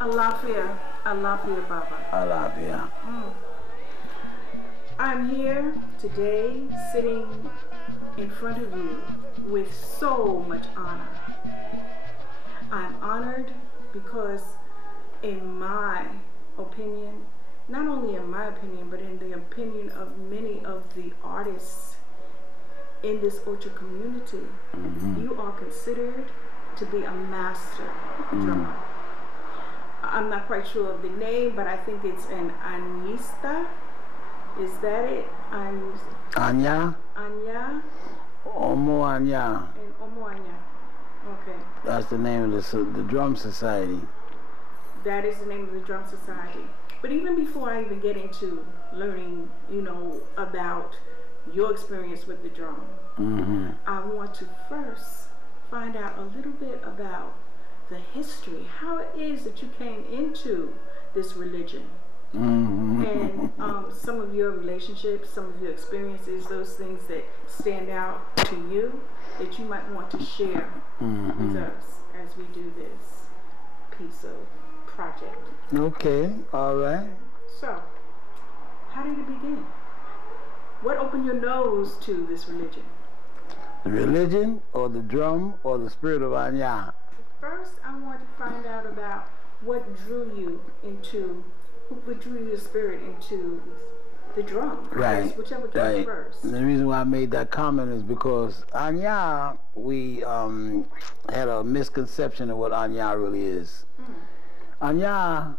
Alafia, Alafia Baba. Alafia. I'm here today sitting in front of you with so much honor. I'm honored because in my opinion, not only in my opinion, but in the opinion of many of the artists in this Ocha community, you are considered to be a master drummer. I'm not quite sure of the name, but I think it's an Anista. Is that it? Anya? Anya? Omo Anya. And Omo Anya. Okay. That's the name of the drum society. That is the name of the drum society. But even before I even get into learning, you know, about your experience with the drum, I want to first find out a little bit about the history, how it is that you came into this religion, and some of your relationships, some of your experiences, those things that stand out to you that you might want to share with us as we do this piece of project. Okay, all right. So, how did it begin? What opened your nose to this religion? The religion, or the drum, or the spirit of Anya? First, I want to find out about what drew you into, what drew your spirit into the drum. Right. Whichever came first. And the reason why I made that comment is because Anya, we had a misconception of what Anya really is. Anya,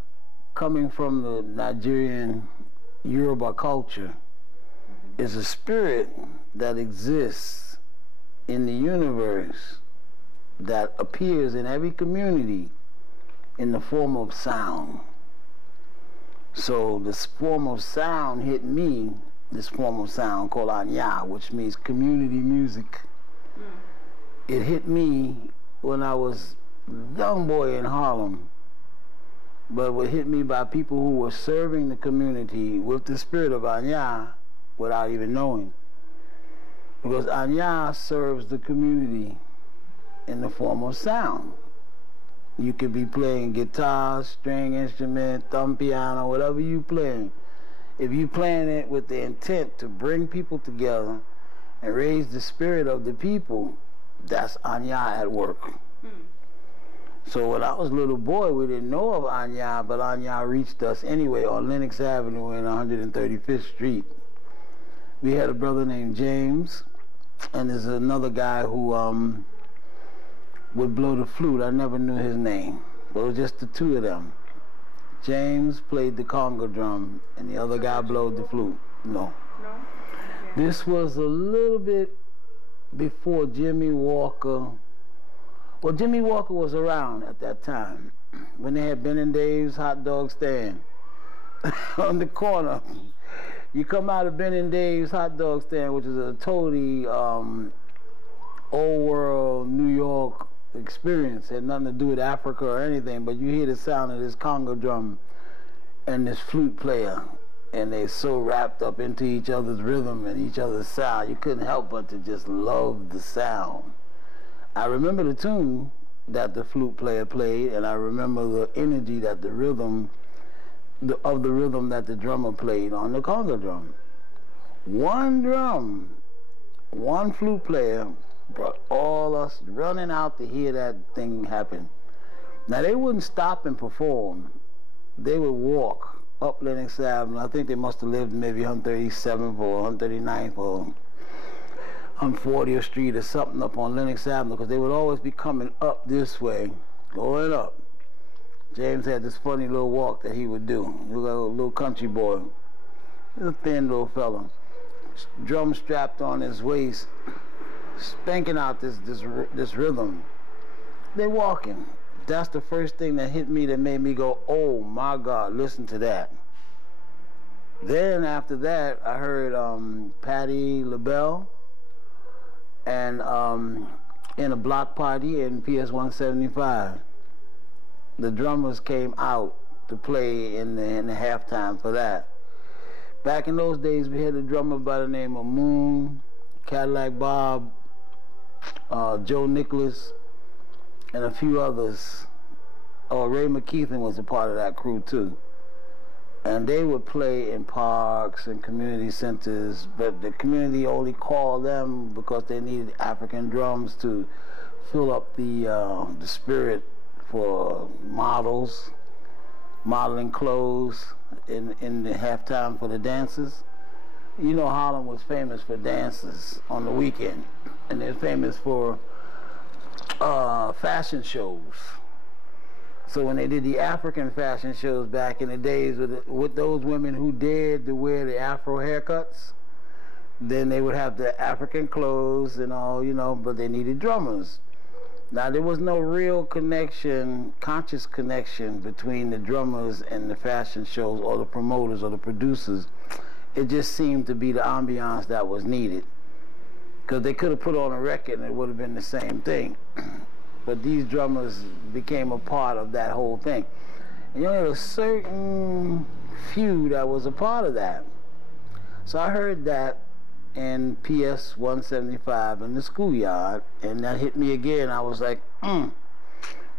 coming from the Nigerian Yoruba culture, is a spirit that exists in the universe that appears in every community in the form of sound. So this form of sound hit me, this form of sound called Anya, which means community music. It hit me when I was a young boy in Harlem, but it hit me by people who were serving the community with the spirit of Anya without even knowing. Because Anya serves the community in the form of sound. You could be playing guitar, string instrument, thumb piano, whatever you playing. If you playing it with the intent to bring people together and raise the spirit of the people, that's Anya at work. So when I was a little boy, we didn't know of Anya, but Anya reached us anyway on Lenox Avenue in 135th Street. We had a brother named James, and there's another guy who would blow the flute. I never knew his name, but it was just the two of them. James played the conga drum, and the other guy blowed the flute. No. This was a little bit before Jimmy Walker. Well, Jimmy Walker was around at that time when they had Ben and Dave's hot dog stand on the corner. You come out of Ben and Dave's hot dog stand, which is a totally old world New York experience. Had nothing to do with Africa or anything, but you hear the sound of this conga drum and this flute player, and they're so wrapped up into each other's rhythm and each other's sound, you couldn't help but to just love the sound. I remember the tune that the flute player played, and I remember the energy that the rhythm of the rhythm that the drummer played on the conga drum. One drum, one flute player brought all us running out to hear that thing happen. Now they wouldn't stop and perform. They would walk up Lenox Avenue. I think they must have lived maybe 137th or 139th or on 40th Street or something up on Lenox Avenue, because they would always be coming up this way, going up. James had this funny little walk that he would do. He was a little country boy. He was a thin little fella. Drum strapped on his waist, spanking out this rhythm. They walking. That's the first thing that hit me, that made me go, oh my God, listen to that. Then after that, I heard Patti LaBelle and in a block party in PS 175. The drummers came out to play in the halftime for that. Back in those days, we had a drummer by the name of Moon, Cadillac Bob, Joe Nicholas, and a few others. Ray McKeithen was a part of that crew too. And they would play in parks and community centers, but the community only called them because they needed African drums to fill up the spirit for models, modeling clothes in the halftime for the dancers. You know, Harlem was famous for dances on the weekend, and they're famous for fashion shows. So when they did the African fashion shows back in the days with those women who dared to wear the Afro haircuts, then they would have the African clothes and all, you know, but they needed drummers. Now, there was no real connection, conscious connection between the drummers and the fashion shows or the promoters or the producers. It just seemed to be the ambiance that was needed. Because they could have put on a record and it would have been the same thing. But these drummers became a part of that whole thing. And you know, there was a certain few that was a part of that. So I heard that in PS 175 in the schoolyard, and that hit me again. I was like,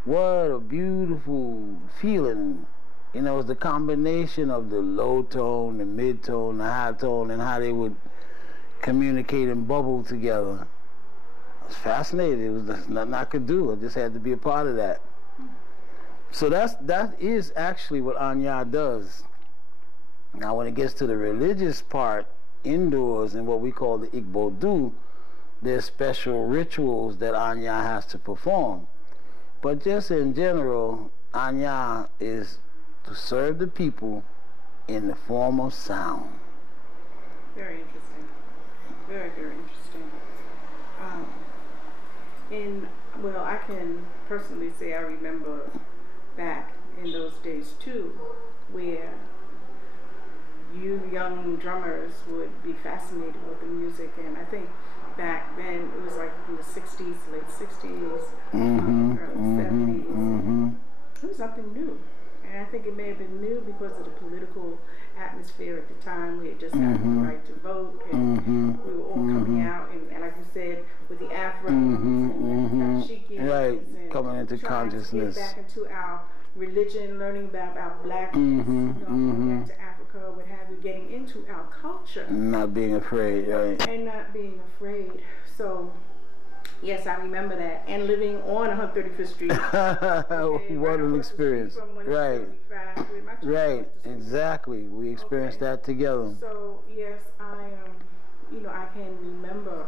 what a beautiful feeling. You know, it's the combination of the low tone, the mid tone, the high tone, and how they would communicate and bubble together. I was fascinated. It was nothing I could do. I just had to be a part of that. So that is actually what Anya does. Now, when it gets to the religious part, indoors and what we call the Igbo-do, there's special rituals that Anya has to perform. But just in general, Anya is to serve the people in the form of sound. Very interesting. Very, very interesting. Well, I can personally say I remember back in those days too, where you young drummers would be fascinated with the music, and I think back then it was like in the 60s, late 60s, early 70s. It was something new. And I think it may have been new because of the political atmosphere at the time. We had just gotten the right to vote, and we were all coming out, and like you said, with the afros and right, and coming into consciousness. To get back into our religion, learning about our blackness, going back to Africa, what have you, getting into our culture. Not being afraid, right. And not being afraid. So, yes, I remember that. And living on 135th Street. What an experience. Right. Right. Exactly. We experienced that together. So, yes, I can remember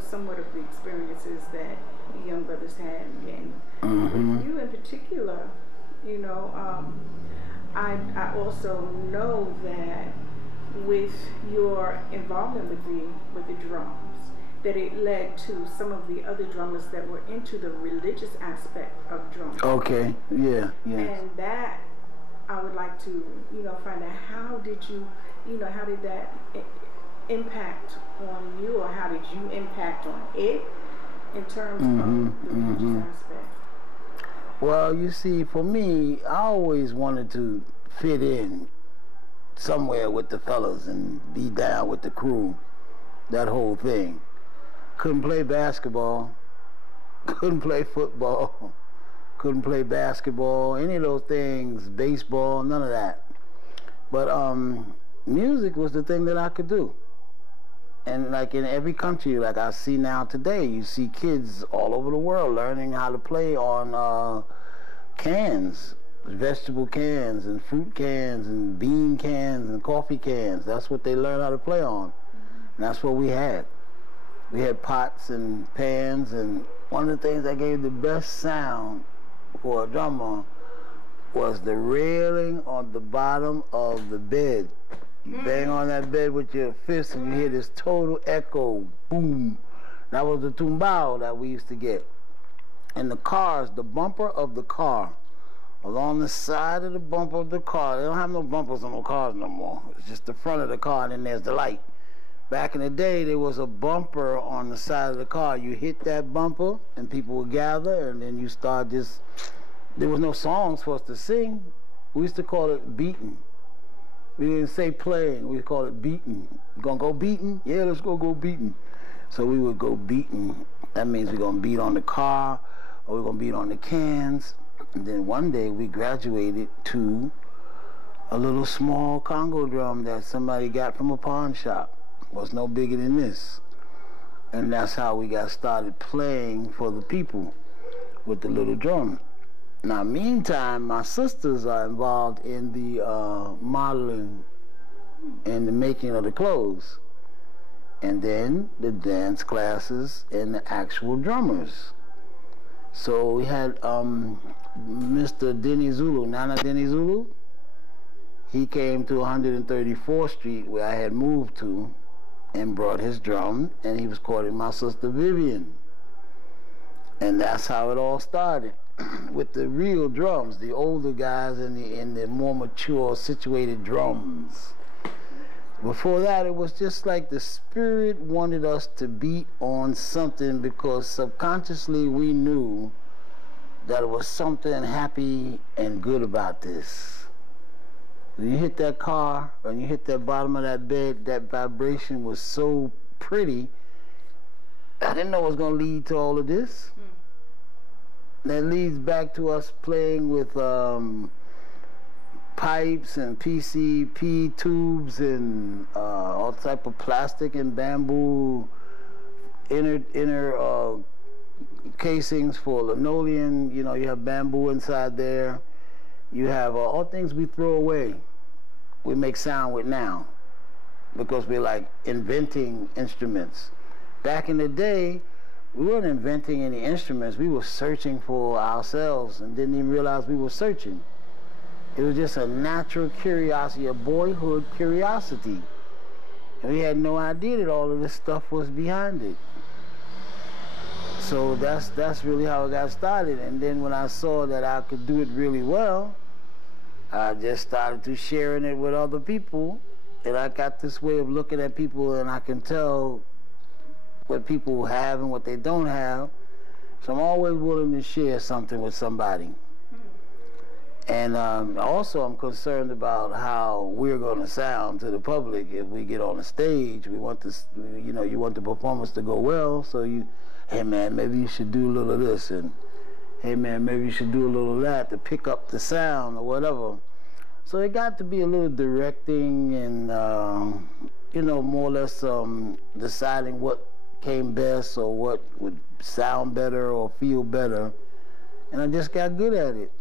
somewhat of the experiences that the young brothers had. And with you in particular, I also know that with your involvement with the drums, that it led to some of the other drummers that were into the religious aspect of drumming. Okay, yeah. And that I would like to, find out how did that impact on you, or how did you impact on it in terms of the religious aspect? Well, you see, for me, I always wanted to fit in somewhere with the fellas and be down with the crew, that whole thing. Couldn't play basketball, couldn't play football, couldn't play basketball, any of those things, baseball, none of that. But music was the thing that I could do. And like in every country, like I see now today, you see kids all over the world learning how to play on cans, vegetable cans and fruit cans and bean cans and coffee cans. That's what they learn how to play on. And that's what we had. We had pots and pans, and one of the things that gave the best sound for a drummer was the railing on the bottom of the bed. You bang on that bed with your fist and you hear this total echo, boom. That was the tumbao that we used to get. And the cars, the bumper of the car, along the side of the bumper of the car, they don't have no bumpers on no cars no more. It's just the front of the car and then there's the light. Back in the day, there was a bumper on the side of the car. You hit that bumper, and people would gather, and then you start just... There was no songs for us to sing. We used to call it beating. We didn't say playing. We called it beating. You gonna go beating? Yeah, let's go beating. So we would go beating. That means we're gonna beat on the car, or we're gonna beat on the cans, And then one day we graduated to a little small Congo drum that somebody got from a pawn shop. Was no bigger than this. And that's how we got started playing for the people with the little drum. Now, meantime, my sisters are involved in the modeling and the making of the clothes. And then the dance classes and the actual drummers. So we had Mr. Denny Zulu, Nana Denny Zulu. He came to 134th Street where I had moved to and brought his drum, and he was courting my sister Vivian. And that's how it all started, with the real drums, the older guys and the more mature, situated drums. Before that, it was just like the spirit wanted us to beat on something because subconsciously we knew that it was something happy and good about this. When you hit that car, when you hit that bottom of that bed, that vibration was so pretty. I didn't know it was going to lead to all of this. That leads back to us playing with pipes and PCP tubes and all type of plastic and bamboo inner casings for linoleum. You know, you have bamboo inside there. You have all things we throw away. We make sound with now because we're like inventing instruments. Back in the day, we weren't inventing any instruments. We were searching for ourselves and didn't even realize we were searching. It was just a natural curiosity, a boyhood curiosity. And we had no idea that all of this stuff was behind it. So that's really how it got started. And then when I saw that I could do it really well, I just started to sharing it with other people. And I got this way of looking at people, and I can tell what people have and what they don't have. So I'm always willing to share something with somebody. And also I'm concerned about how we're going to sound to the public if we get on the stage. We want this, you know, you want the performance to go well, so you, hey man, maybe you should do a little of this, and hey man, maybe you should do a little of that to pick up the sound or whatever. So it got to be a little directing and, you know, more or less deciding what came best or what would sound better or feel better. And I just got good at it.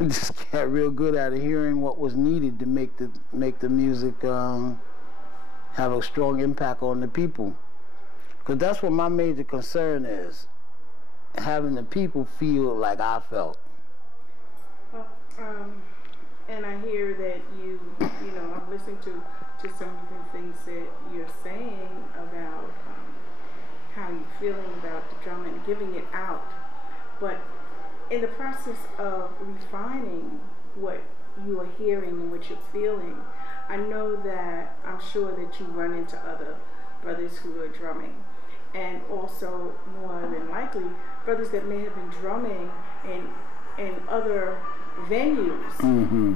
Just got real good at it, hearing what was needed to make the music have a strong impact on the people. Because that's what my major concern is, having the people feel like I felt. Well, and I hear that you know, I'm listening to some of the things that you're saying about how you're feeling about the drum and giving it out. But in the process of refining what you are hearing and what you're feeling, I know that I'm sure that you run into other brothers who are drumming, and also more than likely brothers that may have been drumming in other venues. Mm-hmm.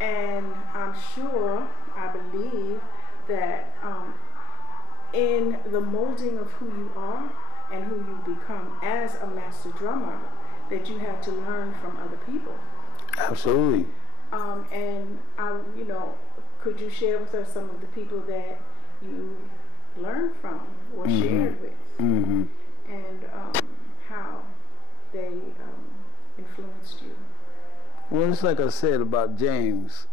And I'm sure, I believe that in the molding of who you are and who you become as a master drummer, that you have to learn from other people. Absolutely. And you know, could you share with us some of the people that you learned from or shared with, and how they influenced you? Well, it's like I said about James,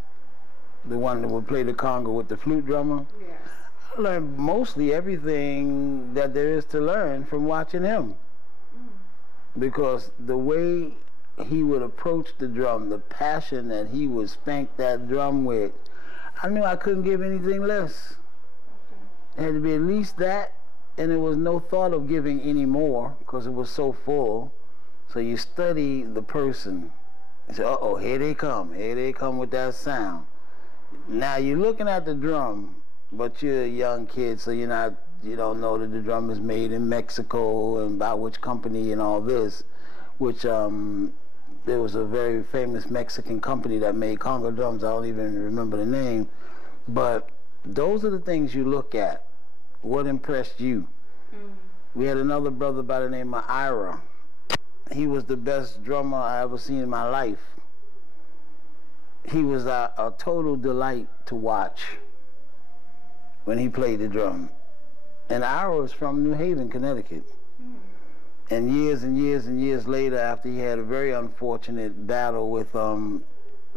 the one that would play the conga with the flute drummer. Yeah. I learned mostly everything that there is to learn from watching him. Because the way he would approach the drum, the passion that he would spank that drum with, I knew I couldn't give anything less. It had to be at least that, and there was no thought of giving any more because it was so full. So you study the person. You say, uh-oh, here they come with that sound. Now you're looking at the drum, but you're a young kid, so you don't know that the drum is made in Mexico and by which company and all this, which there was a very famous Mexican company that made conga drums. I don't even remember the name. But those are the things you look at. What impressed you? We had another brother by the name of Ira, he was the best drummer I ever seen in my life. He was a total delight to watch when he played the drum. And I was from New Haven, Connecticut. And years and years and years later, after he had a very unfortunate battle with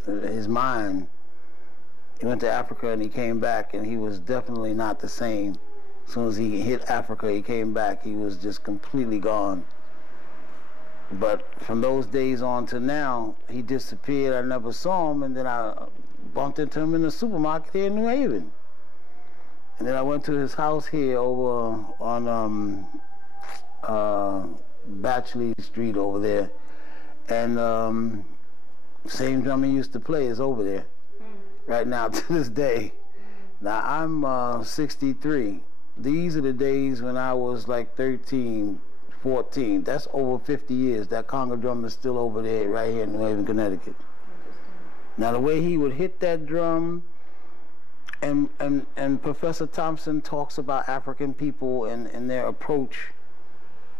his mind, he went to Africa and he came back, and he was definitely not the same. As soon as he hit Africa, he came back, he was just completely gone. But from those days on to now, he disappeared. I never saw him, and then I bumped into him in the supermarket here in New Haven. And then I went to his house here over on Batchley Street over there. And same drum he used to play is over there right now to this day. Now I'm 63. These are the days when I was like 13, 14. That's over 50 years. That conga drum is still over there right here in New Haven, Connecticut. Now the way he would hit that drum, and Professor Thompson talks about African people and their approach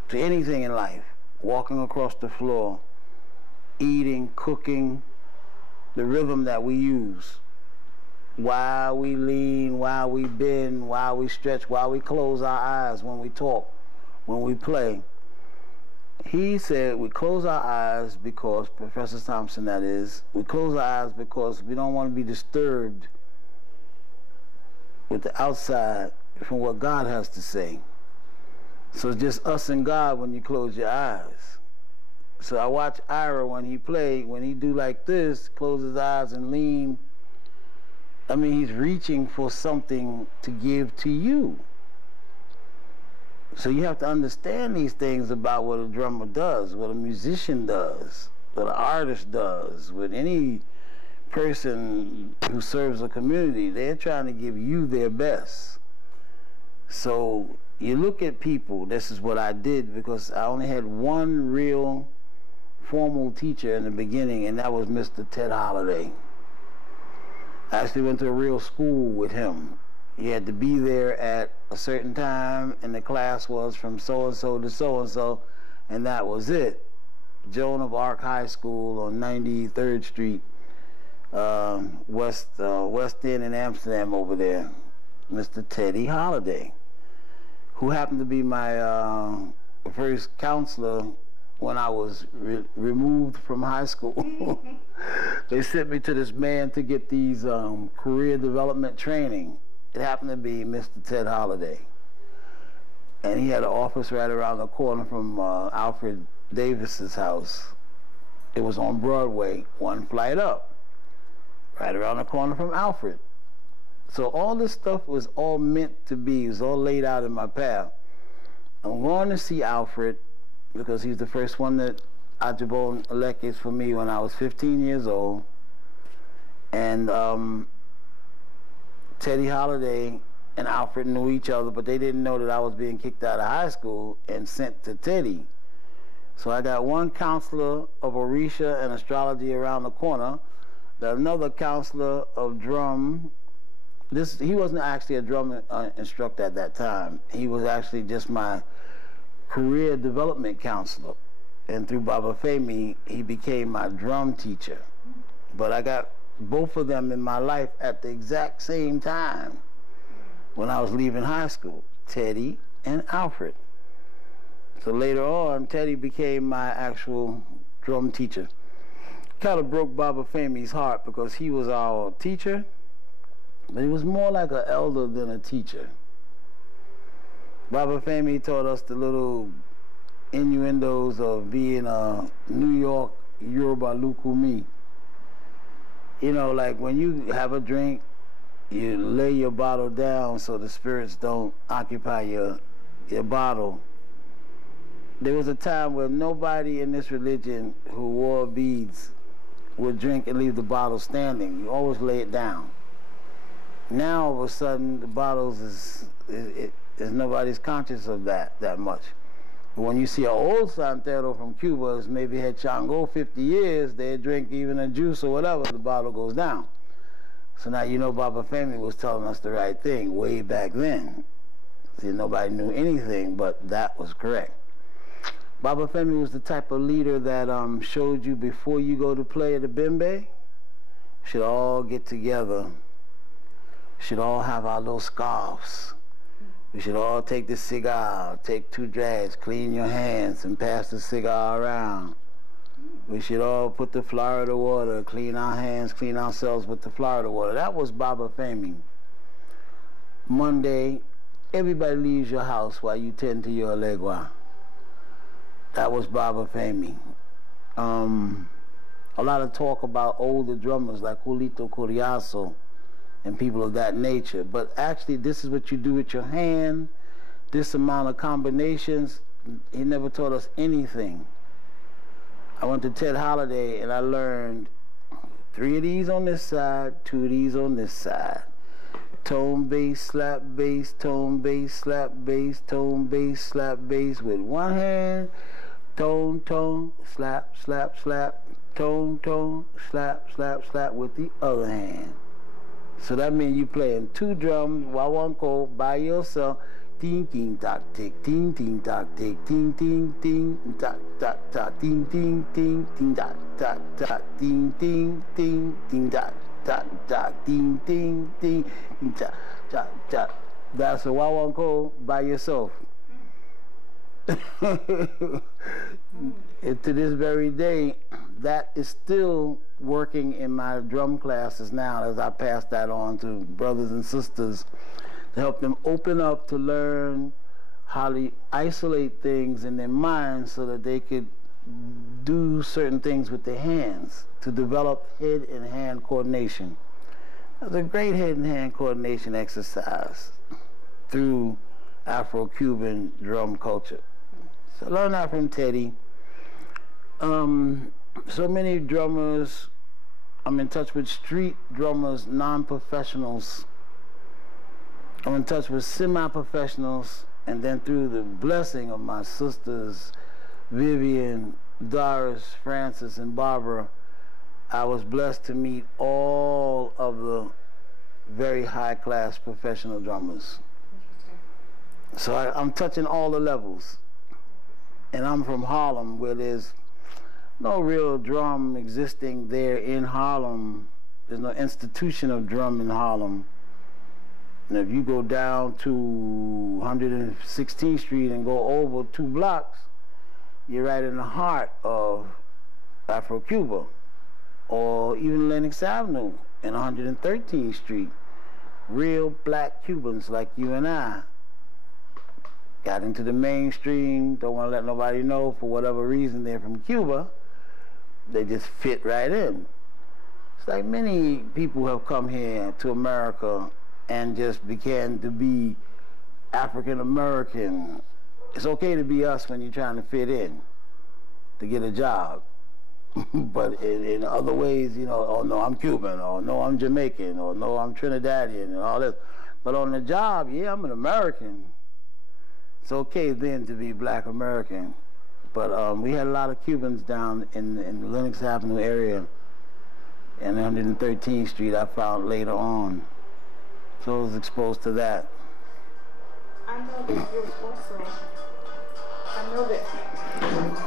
to anything in life. Walking across the floor, eating, cooking, the rhythm that we use. While we lean, while we bend, while we stretch, while we close our eyes when we talk, when we play. He said we close our eyes because, Professor Thompson that is, we close our eyes because we don't want to be disturbed with the outside from what God has to say. So it's just us and God when you close your eyes. So I watch Ira when he play, when he do like this, close his eyes and lean. I mean, he's reaching for something to give to you. So you have to understand these things about what a drummer does, what a musician does, what an artist does, what any person who serves a community. They're trying to give you their best. So you look at people, this is what I did because I only had one real formal teacher in the beginning, and that was Mr. Ted Holliday. I actually went to a real school with him. You had to be there at a certain time, and the class was from so-and-so to so-and-so, and that was it. Joan of Arc High School on 93rd Street, West End in Amsterdam over there. Mr. Teddy Holliday, who happened to be my first counselor when I was removed from high school. They sent me to this man to get these career development training. It happened to be Mr. Ted Holliday. And he had an office right around the corner from Alfred Davis's house. It was on Broadway, one flight up, right around the corner from Alfred. So all this stuff was all meant to be, it was all laid out in my path. I'm going to see Alfred because he's the first one that Ajibon elected for me when I was 15 years old. And Teddy Holliday and Alfred knew each other, but they didn't know that I was being kicked out of high school and sent to Teddy. So I got one counselor of Orisha and astrology around the corner, got another counselor of drum. He wasn't actually a drum instructor at that time. He was actually just my career development counselor. And through Baba Femi, he became my drum teacher. But I got both of them in my life at the exact same time when I was leaving high school, Teddy and Alfred. So later on, Teddy became my actual drum teacher. Kind of broke Baba Femi's heart because he was our teacher, but he was more like an elder than a teacher. Baba Femi taught us the little innuendos of being a New York Yoruba Lucumi. You know, like when you have a drink, you lay your bottle down so the spirits don't occupy your bottle. There was a time where nobody in this religion who wore beads would drink and leave the bottle standing. You always lay it down. Now all of a sudden the bottles is nobody's conscious of that much. But when you see an old Santero from Cuba who's maybe had Chango 50 years, they drink even a juice or whatever, the bottle goes down. So now you know Baba Femi was telling us the right thing way back then. See, nobody knew anything, but that was correct. Baba Femi was the type of leader that showed you before you go to play at the bembe, should all get together. Should all have our little scarves. We should all take the cigar, take 2 drags, clean your hands, and pass the cigar around. We should all put the Florida water, clean our hands, clean ourselves with the Florida water. That was Baba Femi. Monday, everybody leaves your house while you tend to your legua. That was Baba Femi. A lot of talk about older drummers like Julito Coriazo and people of that nature. But actually, this is what you do with your hand, this amount of combinations. He never taught us anything. I went to Ted Holiday and I learned 3 of these on this side, 2 of these on this side. Tone, bass, slap, bass, tone, bass, slap, bass, tone, bass, slap, bass with one hand. Tone, tone, slap, slap, slap. Tone, tone, slap, slap, slap with the other hand. So that means you playing 2 drums while one go by yourself. Ting, ting, tock, tick, ting, ting, tock, tick, ting, ting, ting, tock, tock, tock, ting, ting, ting, ting, tock, tock, tock, ting, ting, ting, ting, tock, tock, tock, ting, ting, ting, ting, tock, tock, tock. That's a while one go by yourself. And to this very day, that is still working in my drum classes now as I pass that on to brothers and sisters to help them open up to learn how to isolate things in their minds so that they could do certain things with their hands to develop head and hand coordination. It's a great head and hand coordination exercise through Afro-Cuban drum culture. So learn that from Teddy. So many drummers, I'm in touch with street drummers, non-professionals. I'm in touch with semi-professionals, and then through the blessing of my sisters, Vivian, Doris, Francis, and Barbara, I was blessed to meet all of the very high-class professional drummers. So I'm touching all the levels. And I'm from Harlem, where there's no real drum existing there in Harlem. There's no institution of drum in Harlem. And if you go down to 116th Street and go over 2 blocks, you're right in the heart of Afro-Cuba, or even Lenox Avenue and 113th Street. Real black Cubans like you and I got into the mainstream, don't want to let nobody know for whatever reason they're from Cuba. They just fit right in. It's like many people have come here to America and just began to be African American. It's okay to be us when you're trying to fit in, to get a job. But in other ways, you know, oh no, I'm Cuban, or no, I'm Jamaican, or no, I'm Trinidadian, and all this. But on the job, yeah, I'm an American. It's okay then to be black American. But we had a lot of Cubans down in the Lenox Avenue area and 113th Street I found later on. So I was exposed to that. I know that there was also, I know that.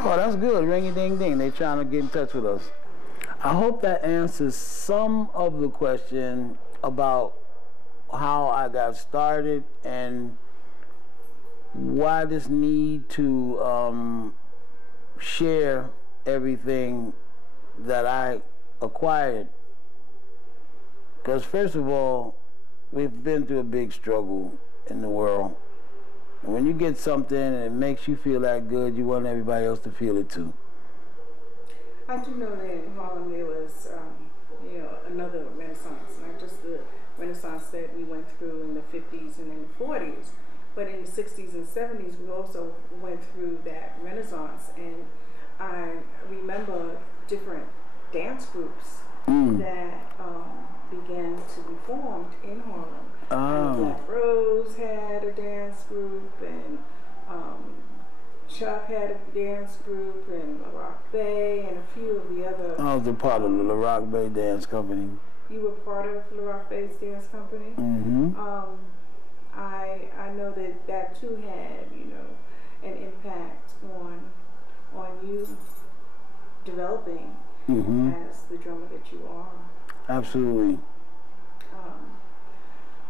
Oh, that's good. Ring-a-ding-ding. They're trying to get in touch with us. I hope that answers some of the question about how I got started and why this need to share everything that I acquired. Because first of all, we've been through a big struggle in the world. And when you get something and it makes you feel that good, you want everybody else to feel it too. I do know that in Harlem there was, you know, another Renaissance, not just the Renaissance that we went through in the 50s and in the 40s, but in the 60s and 70s we also went through that Renaissance. And I remember different dance groups that began to be formed in Harlem. Black Rose had a dance group, and Chuck had a dance group, and La Rock Bay, and a few of the other. I was a part of the La Rock Bay Dance Company. You were part of La Rock Bay's dance company? Mm-hmm. I know that too had, you know, an impact on on you developing as the drummer that you are. Absolutely.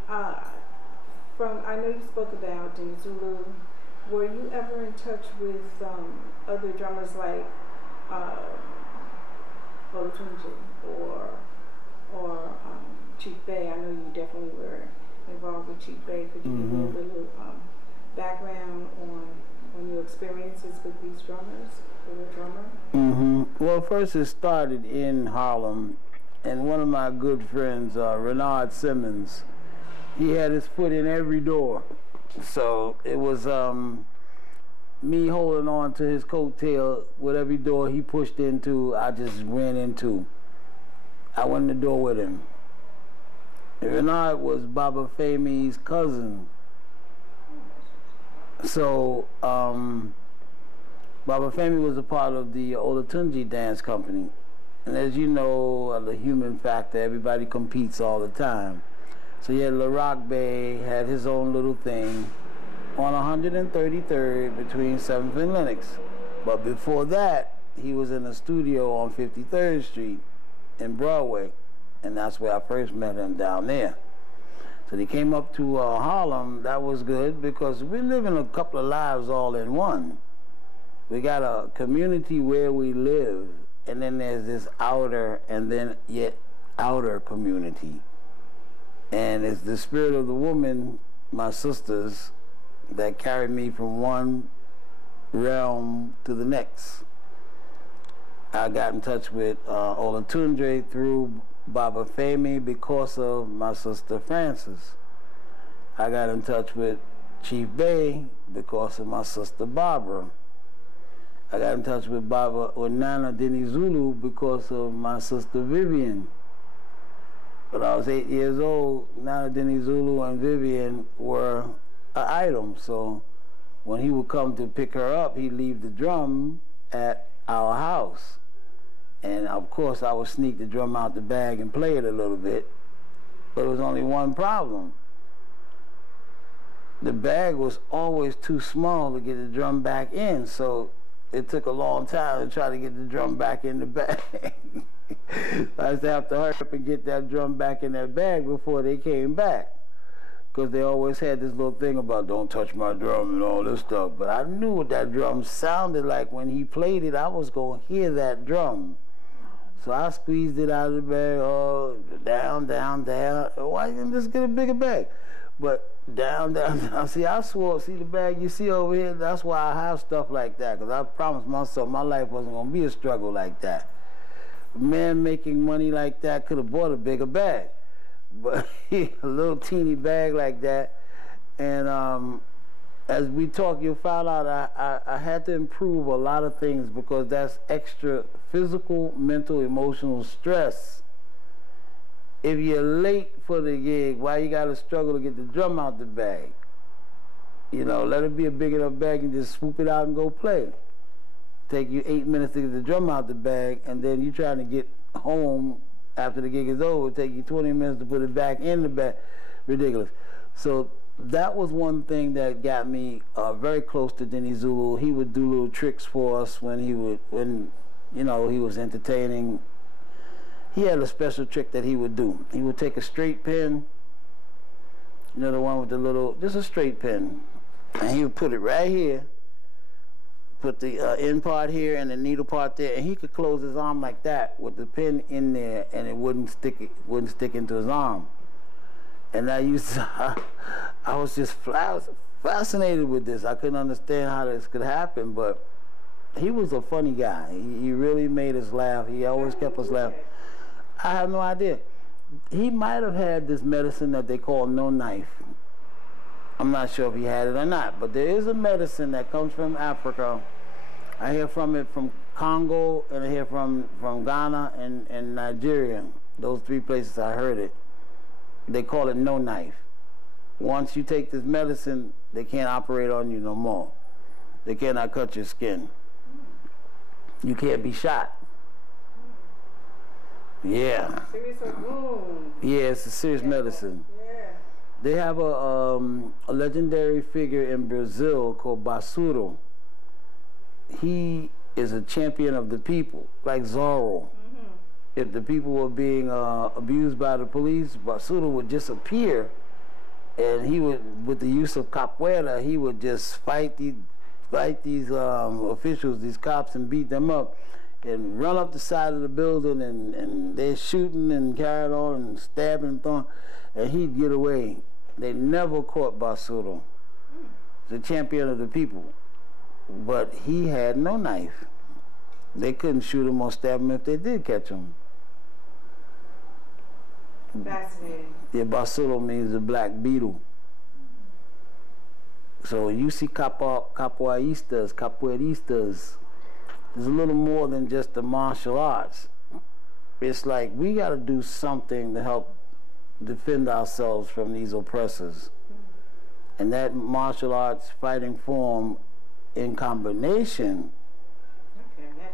I know you spoke about Deni Zulu. Were you ever in touch with other drummers like Olutunji or Chief Bay? I know you definitely were involved with Chief Bay. Could you give a little background on your experiences with these drummers, or your drummer? Well, first it started in Harlem, and one of my good friends, Renard Simmons, he had his foot in every door. So it was me holding on to his coattail with every door he pushed into, I just ran into. I went in the door with him. Renard was Baba Femi's cousin. So Baba Femi was a part of the Olatunji dance company. And as you know, the human factor, everybody competes all the time. So yeah, Larock Bay had his own little thing on 133rd between 7th and Lenox. But before that, he was in a studio on 53rd Street in Broadway. And that's where I first met him, down there. So he came up to Harlem. That was good because we're living a couple of lives all in one. We got a community where we live, and then there's this outer and then yet outer community. And it's the spirit of the woman, my sisters, that carried me from one realm to the next. I got in touch with Olatunji through Baba Femi because of my sister Frances. I got in touch with Chief Bay because of my sister Barbara. I got in touch with Nana Deni Zulu because of my sister Vivian. When I was 8 years old, Nana Deni Zulu and Vivian were an item. So when he would come to pick her up, he'd leave the drum at our house. And of course, I would sneak the drum out the bag and play it a little bit. But there was only one problem. The bag was always too small to get the drum back in, so it took a long time to try to get the drum back in the bag. I used to have to hurry up and get that drum back in that bag before they came back. Because they always had this little thing about don't touch my drum and all this stuff. But I knew what that drum sounded like. When he played it, I was going to hear that drum. So I squeezed it out of the bag, oh, down, down, down. Why didn't you just get a bigger bag? But down, down, down. See, I swore, see the bag you see over here? That's why I have stuff like that, because I promised myself my life wasn't going to be a struggle like that. A man making money like that could have bought a bigger bag. But a little teeny bag like that. And as we talk, you'll find out I had to improve a lot of things because that's extra physical, mental, emotional stress. If you're late for the gig, why you got to struggle to get the drum out the bag? You know, let it be a big enough bag and just swoop it out and go play. Take you 8 minutes to get the drum out the bag, and then you trying to get home after the gig is over. It'll take you 20 minutes to put it back in the bag. Ridiculous. So that was one thing that got me very close to Deni Zulu. He would do little tricks for us when he was entertaining. He had a special trick that he would do. He would take a straight pin, you know, the one with the little, just a straight pin, and he would put it right here, put the end part here and the needle part there, and he could close his arm like that with the pin in there, and it wouldn't stick into his arm. And I was just fascinated with this. I couldn't understand how this could happen, but he was a funny guy. He really made us laugh. He always kept us laughing. I have no idea. He might have had this medicine that they call no knife. I'm not sure if he had it or not, but there is a medicine that comes from Africa. I hear from it from Congo, and I hear from Ghana and Nigeria. Those three places I heard it. They call it no knife. Once you take this medicine, they can't operate on you no more. They cannot cut your skin. You can't be shot. Yeah. Yeah, it's a serious medicine. Yeah. They have a legendary figure in Brazil called Basuro. He is a champion of the people, like Zorro. If the people were being abused by the police, Basuto would just appear, and he would, with the use of capoeira, he would just fight these officials, these cops, and beat them up, and run up the side of the building, and they're shooting and carrying on and stabbing and throwing, and he'd get away. They never caught Basuto, the champion of the people, but he had no knife. They couldn't shoot him or stab him if they did catch him. Fascinating. Yeah, Basuto means the black beetle. So you see capoeiristas, there's a little more than just the martial arts. It's like we got to do something to help defend ourselves from these oppressors. And that martial arts fighting form in combination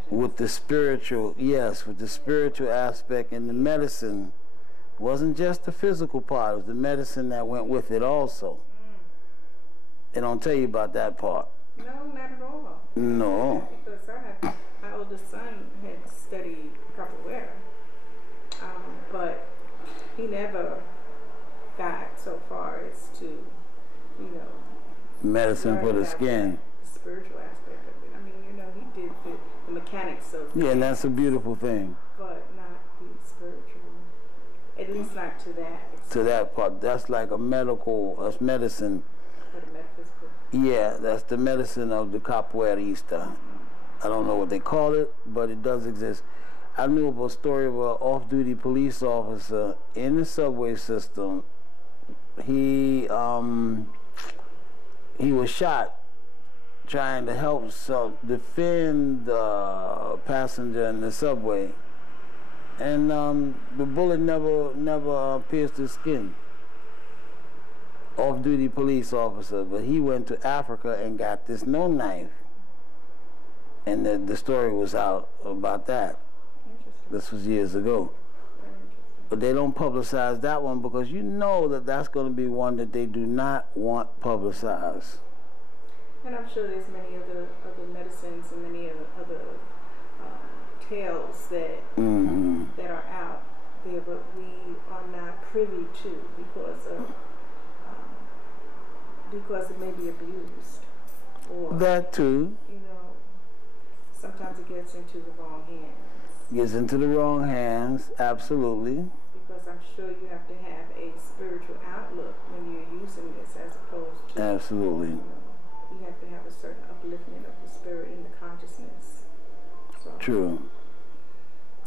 with the spiritual, yes, with the spiritual aspect and the medicine, wasn't just the physical part, it was the medicine that went with it also. They don't tell you about that part. No, not at all. No. Because my oldest son had studied capoeira, but he never got so far as to, you know, medicine for the skin. The spiritual aspect of it. I mean, you know, he did the mechanics of it. Yeah, and that's a beautiful thing. But not the spiritual. At least not to that extent. To that part. That's like a medical, that's medicine. For the metaphysical. Yeah, that's the medicine of the capoeirista. I don't know what they call it, but it does exist. I knew of a story of an off-duty police officer in the subway system. He was shot trying to help defend a passenger in the subway, and the bullet never pierced his skin. Off-duty police officer, but he went to Africa and got this no knife, and the story was out about that. This was years ago, but they don't publicize that one because you know that that's going to be one that they do not want publicized. And I'm sure there's many other medicines and many other tales that that are out there, but we are not privy to because it may be abused, or that too. You know, sometimes it gets into the wrong hands. Gets into the wrong hands, absolutely. Because I'm sure you have to have a spiritual outlook when you're using this, as opposed to absolutely. You have to have a certain upliftment of the spirit in the consciousness. So. True.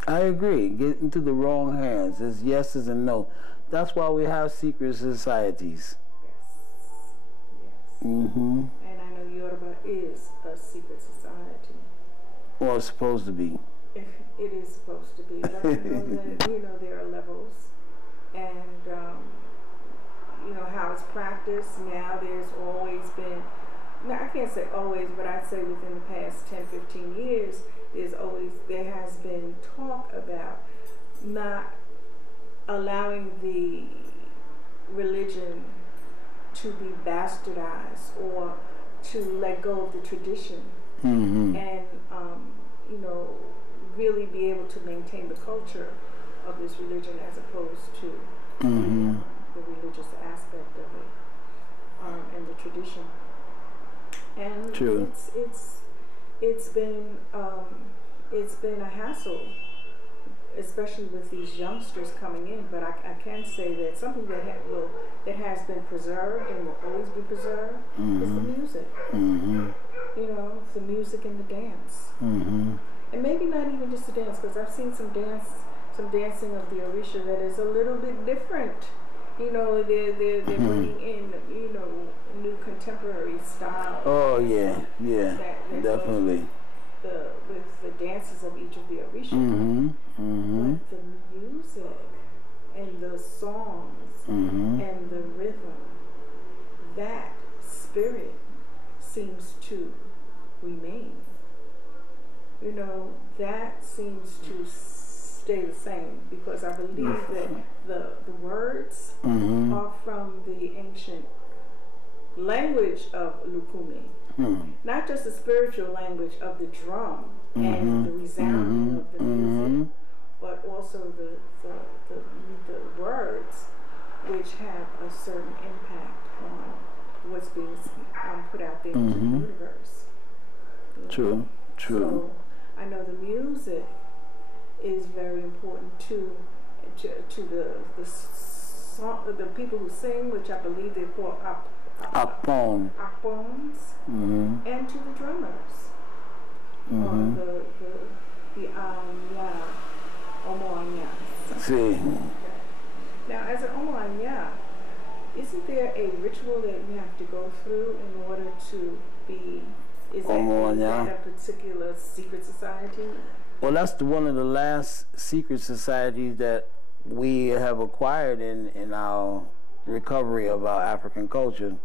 I agree. Get into the wrong hands. It's yeses and no. That's why we have secret societies. And I know Yoruba is a secret society. Well, it's supposed to be. It is supposed to be. But you know, there are levels. And, you know, how it's practiced. Now there's always been, now I can't say always, but I'd say within the past 10, 15 years, there has been talk about not allowing the religion to be bastardized or to let go of the tradition and you know, really be able to maintain the culture of this religion as opposed to the religious aspect of it and the tradition. And true. It's been a hassle, especially with these youngsters coming in, but I can say that something that has been preserved and will always be preserved is the music. You know, the music and the dance. And maybe not even just the dance, because I've seen some dancing of the Orisha that is a little bit different. You know, they're bringing in, you know, new contemporary styles. Oh yeah, that definitely. With the dances of each of the Orisha. But the music and the songs and the rhythm, that spirit seems to remain. You know, that seems to stay the same, because I believe that the words are from the ancient language of Lucumi. Not just the spiritual language of the drum and the resounding of the music, but also the words, which have a certain impact on what's being put out there into the universe. True. So I know the music is very important to the people who sing, which I believe they're called akpons, and to the drummers, or the Omo Anya. See. Now, as an Omo Anya, isn't there a ritual that you have to go through in order to be? Is that a particular secret society? Well, that's one of the last secret societies that we have acquired in our recovery of our African culture.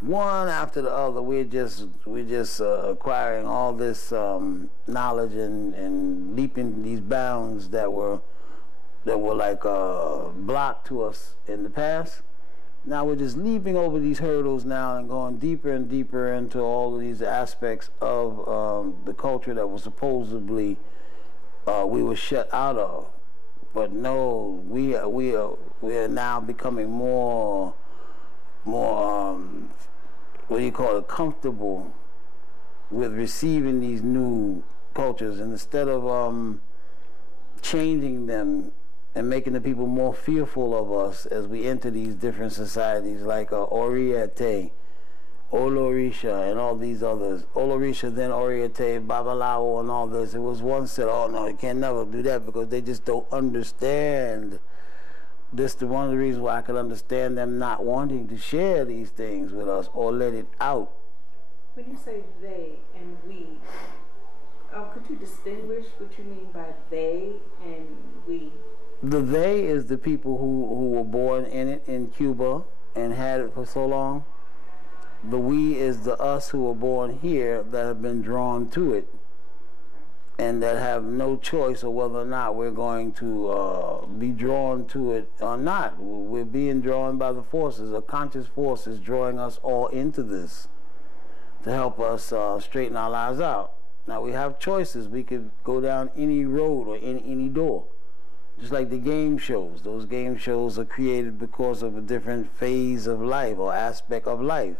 One after the other, we're just acquiring all this knowledge and leaping these bounds that were like blocked to us in the past. Now we're just leaping over these hurdles now and going deeper and deeper into all of these aspects of the culture that was supposedly we were shut out of. But no, we are now becoming more what do you call it, comfortable with receiving these new cultures, and instead of changing them and making the people more fearful of us as we enter these different societies like Oriete, Olorisha, and all these others. Olorisha, then Oriete, Babalawo, and all this. It was one said, oh no, you can't never do that because they just don't understand. This is one of the reasons why I could understand them not wanting to share these things with us or let it out. When you say they and we, could you distinguish what you mean by they and we? The they is the people who were born in it in Cuba and had it for so long. The we is the us who were born here that have been drawn to it and that have no choice of whether or not we're going to be drawn to it or not. We're being drawn by the forces. A conscious force is drawing us all into this to help us straighten our lives out. Now we have choices. We could go down any road or any door. Just like the game shows. Those game shows are created because of a different phase of life or aspect of life.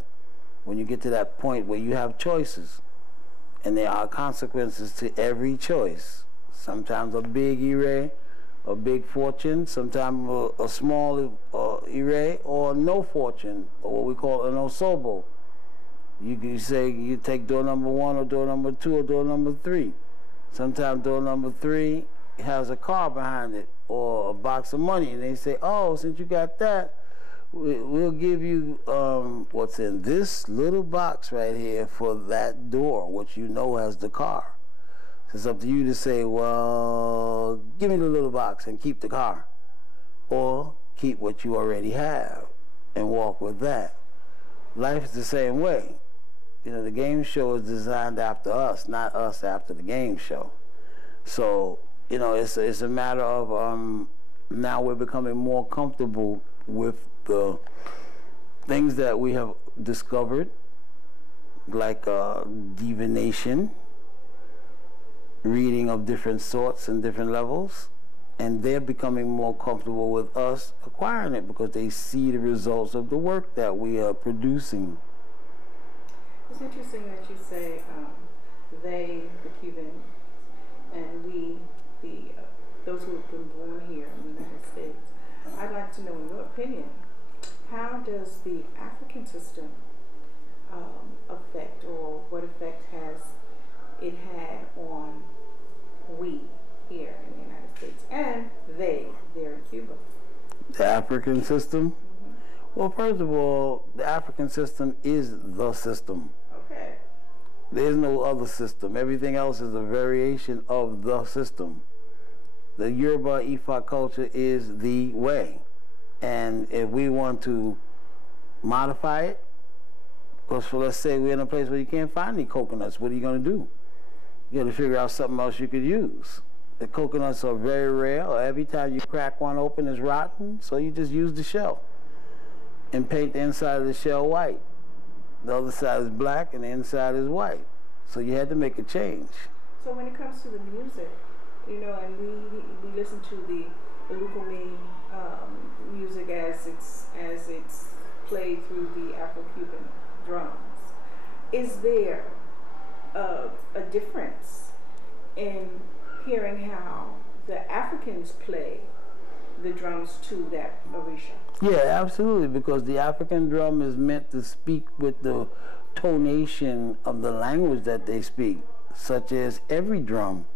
When you get to that point where you have choices, and there are consequences to every choice. Sometimes a big ire, a big fortune, sometimes a small ire, or no fortune, or what we call an osobo. You can say you take door number 1 or door number 2 or door number 3. Sometimes door number 3 has a car behind it or a box of money, and they say, oh, since you got that, we'll give you what's in this little box right here for that door, which you know has the car. So it's up to you to say, well, give me the little box and keep the car, or keep what you already have and walk with that. Life is the same way. You know, the game show is designed after us, not us after the game show. So, you know, it's a matter of now we're becoming more comfortable with the things that we have discovered, like divination, reading of different sorts and different levels, and they're becoming more comfortable with us acquiring it because they see the results of the work that we are producing. It's interesting that you say they, the Cubans, and we, those who have been born here in the United States. I'd like to know, in your opinion, how does the African system affect, or what effect has it had on we here in the United States and they there in Cuba? The African system? Mm-hmm. Well, first of all, the African system is the system. Okay. There's no other system. Everything else is a variation of the system. The Yoruba Ifa culture is the way. And if we want to modify it, because let's say we're in a place where you can't find any coconuts, what are you going to do? You got to figure out something else you could use. The coconuts are very rare, or every time you crack one open it's rotten, so you just use the shell and paint the inside of the shell white. the other side is black, and the inside is white. So you had to make a change. So when it comes to the music, you know, and we listen to the Lucumi music as it's played through the Afro-Cuban drums. Is there a difference in hearing how the Africans play the drums to that Orisha? Yeah, absolutely, because the African drum is meant to speak with the tonation of the language that they speak, such as every drum.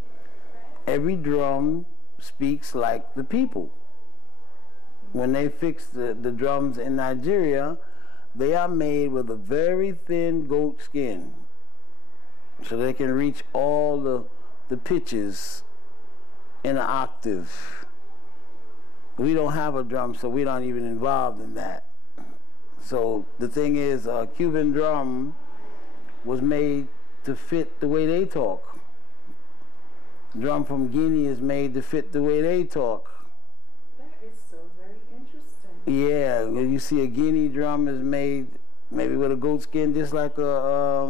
Every drum speaks like the people. When they fix the drums in Nigeria, they are made with a very thin goat skin, so they can reach all the pitches in an octave. We don't have a drum, so we're not even involved in that. So the thing is, a Cuban drum was made to fit the way they talk. Drum from Guinea is made to fit the way they talk. That is so very interesting. Yeah, when you see a Guinea drum is made maybe with a goat skin, just like a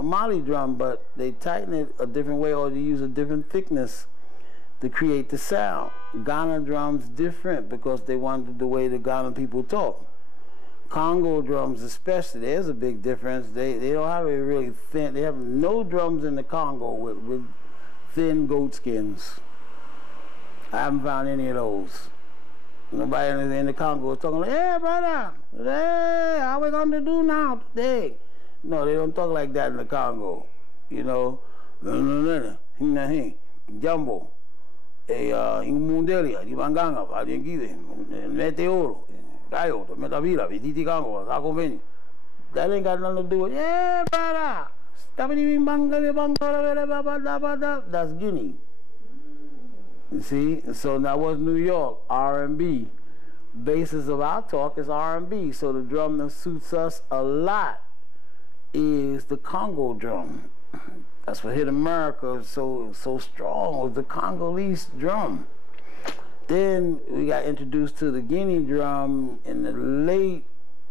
Mali drum, but they tighten it a different way, or they use a different thickness to create the sound. Ghana drums different because they wanted the way the Ghana people talk. Congo drums especially, there's a big difference. They don't have a really thin, they have no drums in the Congo with thin goat skins. I haven't found any of those. Nobody in the Congo is talking like, hey brother, hey, how we going to do now today? No, they don't talk like that in the Congo. You know, Jumbo, Mundelia, Ibanganga, Valiengide, Meteoro, Gayo, Metavila, Vititi Congo, Sacomeni. That ain't got nothing to do with, yeah, brother. That's Guinea. You see? So now what's New York? R&B. Basis of our talk is R&B. So the drum that suits us a lot is the Congo drum. That's what hit America so strong, was the Congolese drum. Then we got introduced to the Guinea drum in the late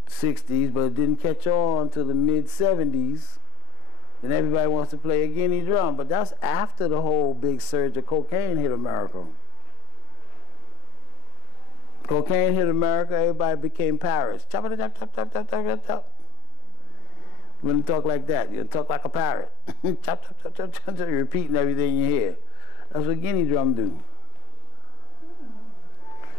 60s, but it didn't catch on until the mid 70s. And everybody wants to play a Guinea drum, but that's after the whole big surge of cocaine hit America. Cocaine hit America, everybody became Paris. Chop, chop, chop, chop, chop, chop, chop. You wouldn't talk like that. You talk like a parrot. Chop, chop, chop, chop, chop, chop. You're repeating everything you hear. That's what Guinea drum do.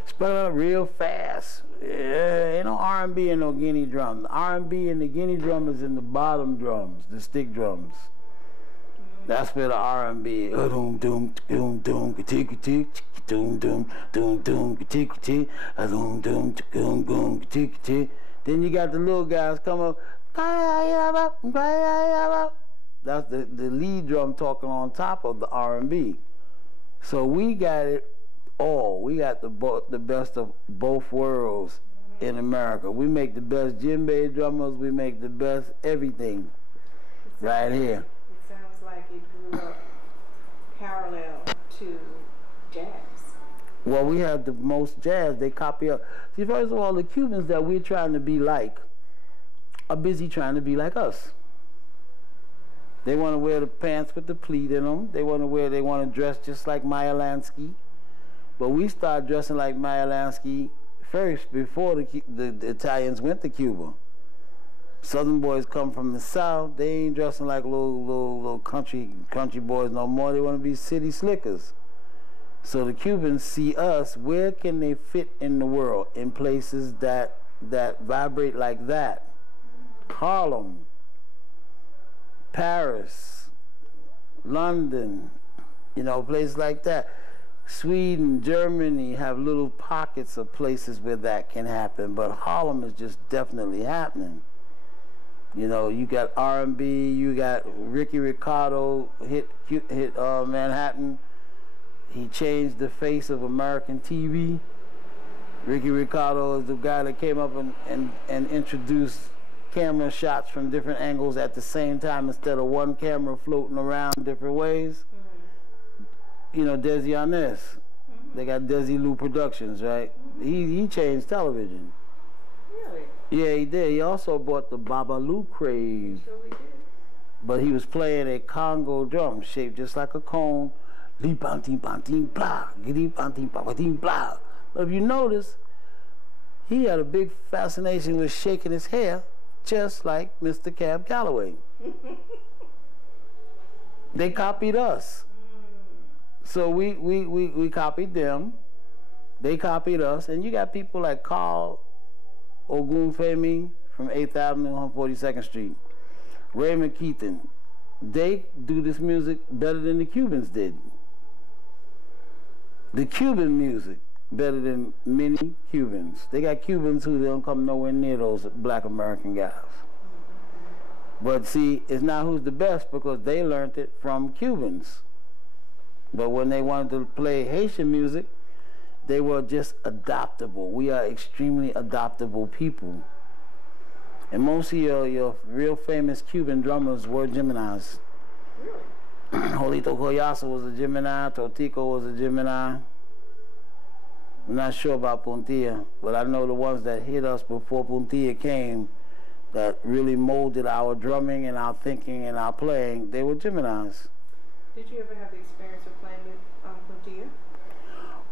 Spell it out real fast. Yeah, ain't no R&B in no Guinea drum. The R&B in the Guinea drum is in the bottom drums, the stick drums. That's where the R&B is. Doom doom doom doom tick tick doom doom doom doom tick tick doom doom doom doom tick tick. Then you got the little guys come up. That's the lead drum talking on top of the R&B. So we got it all. We got the best of both worlds in America. We make the best djembe drummers. We make the best everything right here. It sounds like it grew up parallel to jazz. Well, we have the most jazz. They copy us. See, first of all, the Cubans that we're trying to be like are busy trying to be like us. They want to wear the pants with the pleat in them. They want to dress just like Meyer Lansky. But we started dressing like Meyer Lansky first, before the Italians went to Cuba. Southern boys come from the South. They ain't dressing like little country boys no more. They want to be city slickers. So the Cubans see us. Where can they fit in the world? In places that vibrate like that. Harlem, Paris, London, you know, places like that. Sweden, Germany have little pockets of places where that can happen, but Harlem is just definitely happening. You know, you got R&B, you got Ricky Ricardo hit Manhattan. He changed the face of American TV. Ricky Ricardo is the guy that came up and introduced camera shots from different angles at the same time instead of one camera floating around different ways. You know, Desi Arnaz. They got Desi Lou Productions, right? He changed television. Really? Yeah, he did. He also bought the Babaloo craze. Sure we did. But he was playing a Congo drum shaped just like a cone. But if you notice, he had a big fascination with shaking his hair, just like Mr. Cab Calloway. They copied us. So we copied them. They copied us. And you got people like Carl Ogunfemi from 8th Avenue on 42nd Street. Raymond Keaton. They do this music better than the Cubans did. The Cuban music better than many Cubans. They got Cubans who don't come nowhere near those black American guys. But see, it's not who's the best because they learned it from Cubans. But when they wanted to play Haitian music, they were just adoptable. We are extremely adoptable people. And most of your real famous Cuban drummers were Geminis. Really? Jolito Collazo was a Gemini. Totico was a Gemini. I'm not sure about Puntilla, but I know the ones that hit us before Puntilla came that really molded our drumming and our thinking and our playing, they were Geminis. Did you ever have the experience of playing with Puntilla?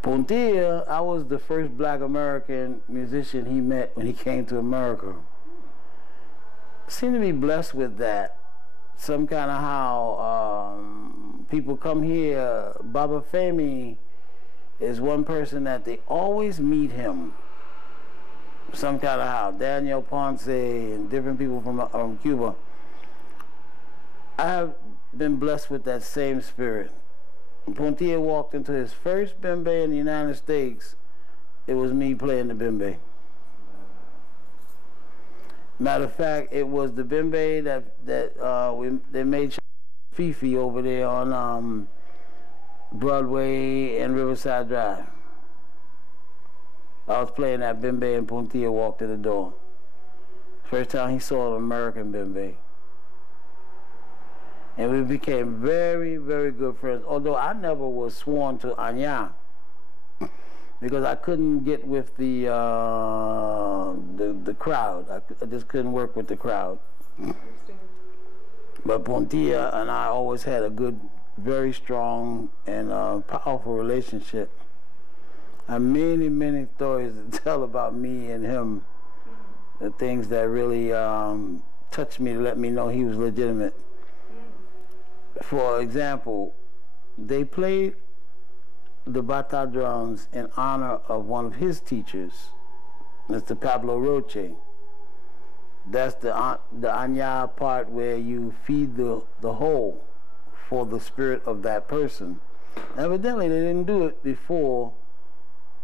Puntilla, I was the first black American musician he met when he came to America. Seem to be blessed with that. Some kind of how people come here. Baba Femi is one person that they always meet him. Some kind of how. Daniel Ponce and different people from Cuba. I have been blessed with that same spirit. When Puntilla walked into his first bembe in the United States, it was me playing the bembe. Matter of fact, it was the bembe they made Fifi over there on Broadway and Riverside Drive. I was playing that bembe and Puntilla walked to the door. First time he saw an American bembe. And we became very, very good friends. Although I never was sworn to Anya because I couldn't get with the crowd. I just couldn't work with the crowd. But Puntilla and I always had a good, very strong and powerful relationship. I have many, many stories to tell about me and him. The things that really touched me to let me know he was legitimate. For example, they played the bata drums in honor of one of his teachers, Mr. Pablo Roche. That's the Anya part where you feed the whole for the spirit of that person. Evidently, they didn't do it before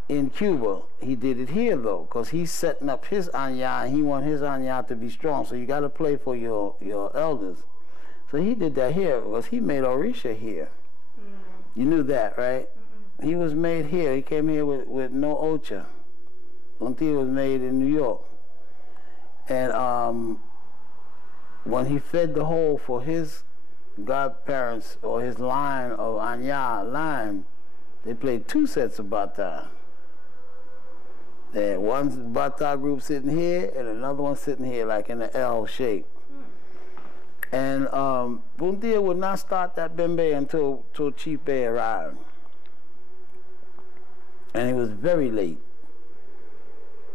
in Cuba. He did it here, though, because he's setting up his Anya, and he wants his Anya to be strong, so you got to play for your elders. So he did that here, because he made Orisha here. You knew that, right? He was made here. He came here with no Ocha. Puntilla was made in New York. And when he fed the whole for his godparents or his line of Anya line, they played 2 sets of bata. They had one bata group sitting here and another one sitting here, like in an L shape. And Puntilla would not start that bembe until Chief Bey arrived. And he was very late.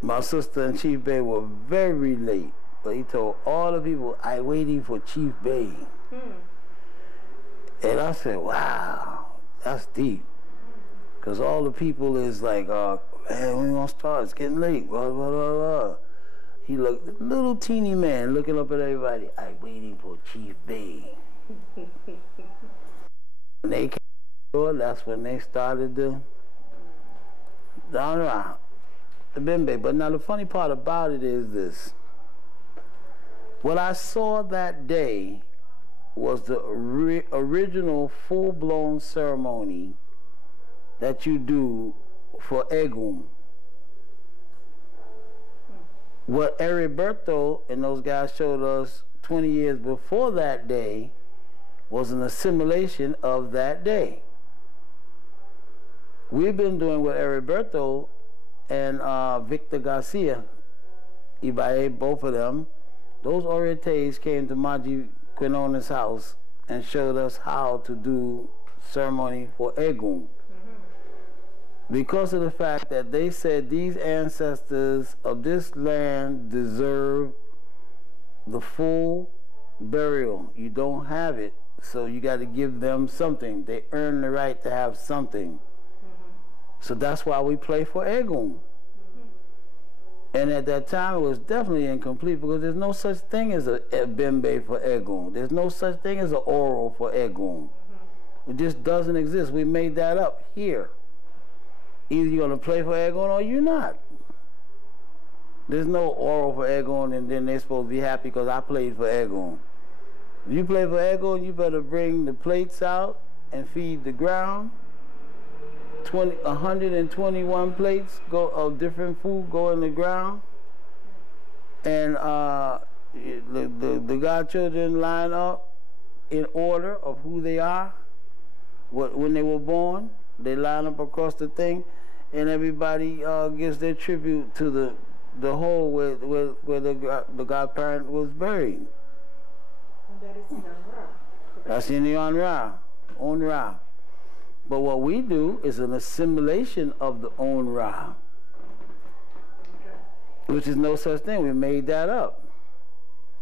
My sister and Chief Bey were very late. But he told all the people, I waiting for Chief Bey. And I said, wow, that's deep. Because all the people is like, man, when we gonna start? It's getting late. Blah, blah, blah, blah. He looked, little teeny man looking up at everybody. I waiting for Chief Bey. When they came, that's when they started the bembe. But now the funny part about it is this. What I saw that day was the original full-blown ceremony that you do for Egum. What Heriberto and those guys showed us 20 years before that day was an assimilation of that day. We've been doing with Heriberto and Victor Garcia Ibae, both of them, those Orientales came to Maji Quinona's house and showed us how to do ceremony for Egun. Because of the fact that they said these ancestors of this land deserve the full burial. You don't have it, so you got to give them something. They earn the right to have something. So that's why we play for Egun. And at that time, it was definitely incomplete because there's no such thing as a bembe for Egun. There's no such thing as an oral for Egun. It just doesn't exist. We made that up here. Either you're going to play for Egun or you're not. There's no oral for Egun and then they're supposed to be happy because I played for Egun. If you play for Egun, you better bring the plates out and feed the ground. 121 plates of different food go in the ground, and the godchildren line up in order of who they are. When they were born, they line up across the thing, and everybody gives their tribute to the hole where the godparent was buried. And that is in Ra. That's in the on Ra. But what we do is an assimilation of the On Ra, which is no such thing. We made that up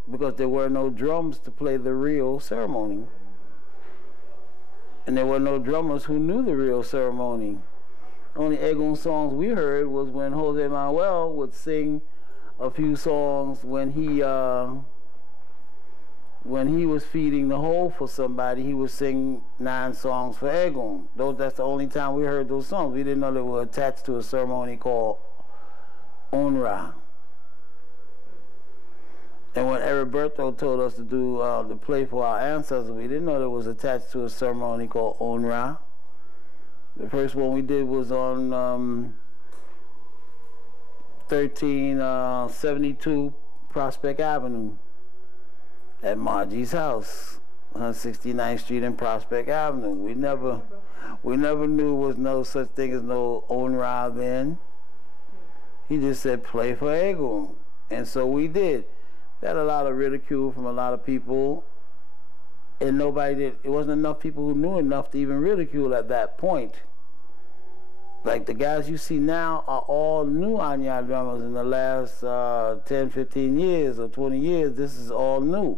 because there were no drums to play the real ceremony. And there were no drummers who knew the real ceremony. Only Egun songs we heard was when Jose Manuel would sing a few songs when he was feeding the hole for somebody. He would sing 9 songs for Egun. That's the only time we heard those songs. We didn't know they were attached to a ceremony called Onra. And when Heriberto told us to do the play for our ancestors, we didn't know it was attached to a ceremony called Onra. The first one we did was on 1372 Prospect Avenue at Margie's house, 169th Street and Prospect Avenue. We never knew there was no such thing as no Onra then. He just said play for Egun, and so we did. We had a lot of ridicule from a lot of people, and nobody did. It wasn't enough people who knew enough to even ridicule at that point. Like the guys you see now are all new Anya drummers in the last 10, 15 years or 20 years. This is all new.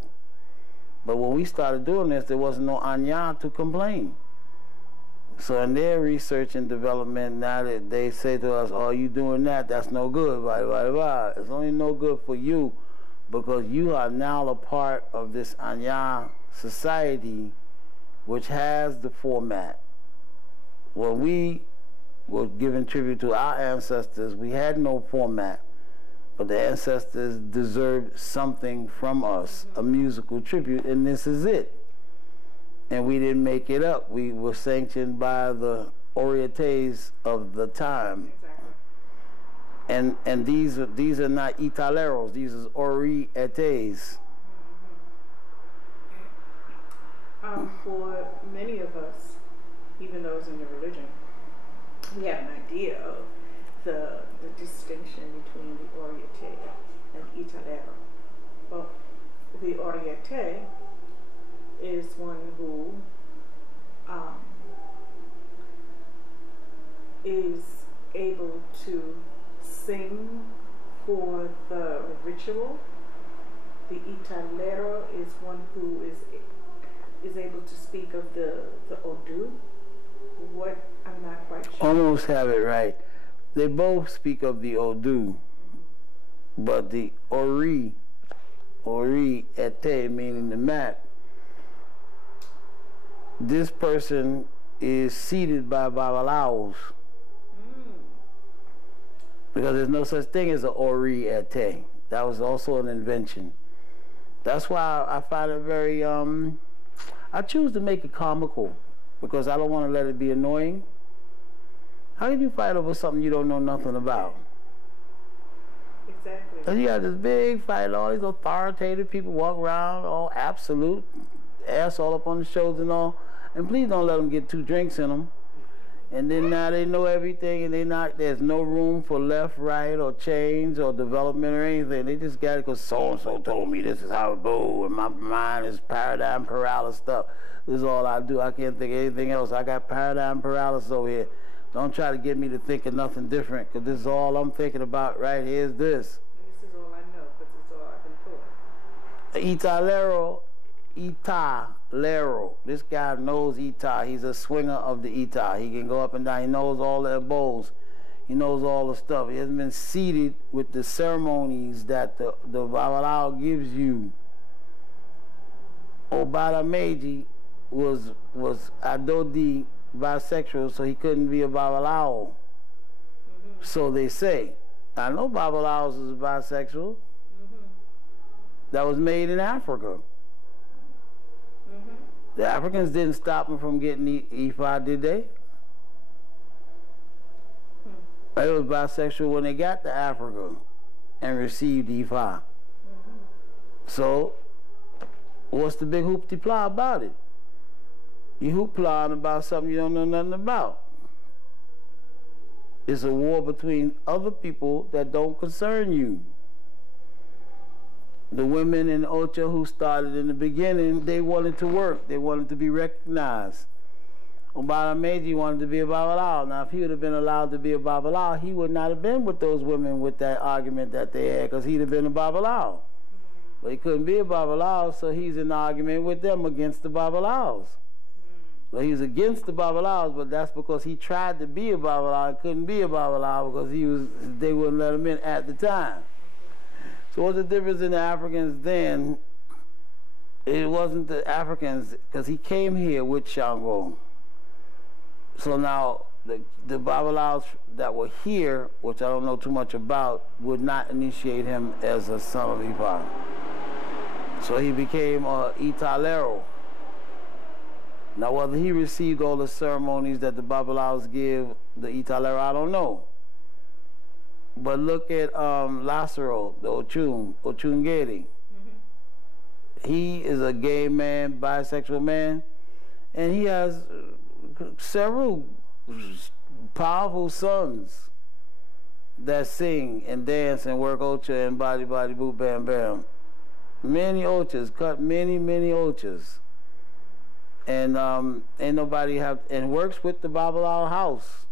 But when we started doing this, there wasn't no Anya to complain. So in their research and development, now that they say to us, oh, you doing that, that's no good, blah, blah, blah. It's only no good for you because you are now a part of this Anya society which has the format. When we were giving tribute to our ancestors, we had no format, but the ancestors deserved something from us, a musical tribute, and this is it. And we didn't make it up. We were sanctioned by the Orientales of the time. Exactly. And these are not Italeros, these are Orietes. For many of us, even those in the religion, we have an idea of the distinction between the Oriente and Italero. Well, the Oriente is one who is able to sing for the ritual. The Italero is one who is able to speak of the Odu. What I'm not quite sure. Almost have it right. They both speak of the Odu, but the Ori Ete, meaning the mat. This person is seated by Babalosha. Because there's no such thing as an Ori Ete. That was also an invention. That's why I find it very, I choose to make it comical because I don't want to let it be annoying. How can you fight over something you don't know nothing about? Exactly. And you got this big fight, all these authoritative people walk around, all absolute, ass all up on the shoulders and all. And please don't let them get 2 drinks in them. And then now they know everything, and there's no room for left, right, or change, or development, or anything. They just got it because so-and-so told me this is how it goes, and my mind is paradigm paralysis stuff. This is all I do. I can't think of anything else. I got paradigm paralysis over here. Don't try to get me to think of nothing different, because this is all I'm thinking about right here is this. This is all I know, because it's all I've been taught. Italero. This guy knows Ita. He's a swinger of the Ita. He can go up and down. He knows all the abos. He knows all the stuff. He hasn't been seated with the ceremonies that the Babalao gives you. Obada Meiji was Adodi bisexual, so he couldn't be a Babalao. So they say. I know Babalaos is bisexual. That was made in Africa. The Africans didn't stop him from getting Ifa, did they? They was bisexual when they got to Africa and received Ifa. So, what's the big hoop-de-plah about it? You hoop-plahing about something you don't know nothing about. It's a war between other people that don't concern you. The women in Ocha who started in the beginning, they wanted to work. They wanted to be recognized. Obada Meiji wanted to be a Babalao. Now, if he would have been allowed to be a Babalao, he would not have been with those women with that argument that they had, because he'd have been a Babalao. But he couldn't be a Babalao, so he's in an argument with them against the Babalaos. So he's against the Babalaos, but that's because he tried to be a Babalao and couldn't be a Babalao because they wouldn't let him in at the time. So what's the difference in the Africans then? It wasn't the Africans, because he came here with Shango. So now the Babalaos that were here, which I don't know too much about, would not initiate him as a son of Ifa. So he became a Italero. Now whether he received all the ceremonies that the Babalaos give the Italero, I don't know. But look at Lazaro, the Ochungeri. He is a gay man, bisexual man, and he has several powerful sons that sing and dance and work Ocha and body boop bam bam. Many Ochas, cut many Ochas. And ain't nobody and works with the Babalao house.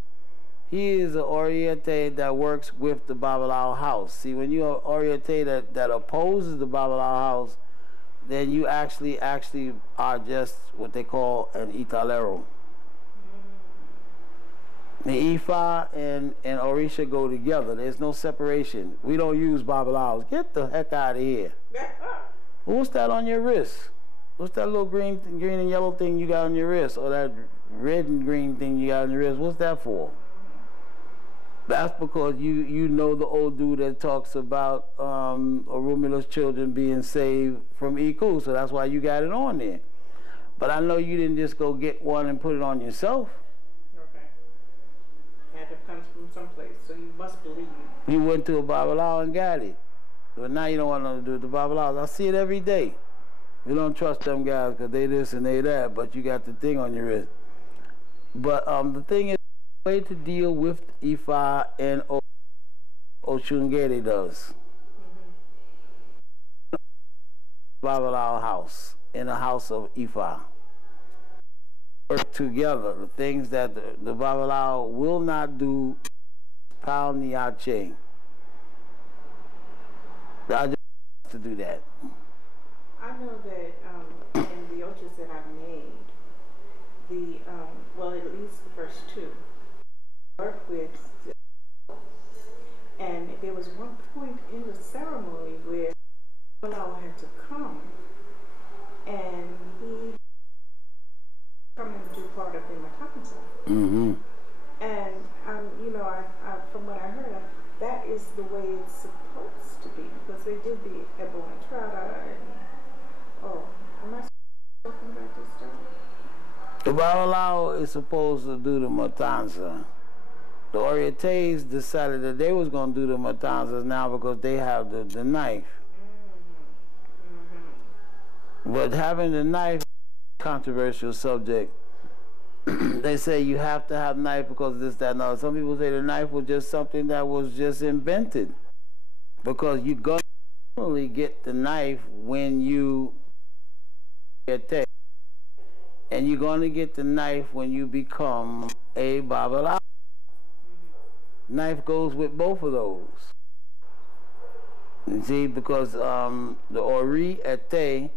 He is an Oriente that works with the Babalao house. See, when you're an Oriente that opposes the Babalao house, then you actually are just what they call an Italero. The Ifa and Orisha go together. There's no separation. We don't use Babalaos. Get the heck out of here. What's that on your wrist? What's that little green and yellow thing you got on your wrist? Or that red and green thing you got on your wrist? What's that for? That's because you know the old dude that talks about Orumula's children being saved from Iku, so that's why you got it on there. But I know you didn't just go get one and put it on yourself. Okay. Had to come from someplace, so you must believe. You went to a Babalao and got it. But now you don't want nothing to do with the Babalaos. I see it every day. You don't trust them guys because they this and they that, but you got the thing on your wrist. But the thing is, the way to deal with Ifa and Ochungeri does. Babalao house, in a house of Ifa. Work together. The things that the Babalao will not do, Pal Niache. I just have to do that. I know that in the Ochas that I've made, well, at least the first two, work with, and there was one point in the ceremony where Babalao had to come, and he come and do part of the Matakansa. And you know, from what I heard, that is the way it's supposed to be, because they did the Ebo Entrada and am I talking about this stuff? The Babalao is supposed to do the Matanza. The Orientales decided that they was going to do the Matanzas now because they have the knife. But having the knife is a controversial subject. they say you have to have knife because of this, that, and other. Some people say the knife was just something that was just invented because you're going to normally get the knife when you get tech, and you're going to get the knife when you become a Babalosha. Knife goes with both of those. You see, because the Ori Ete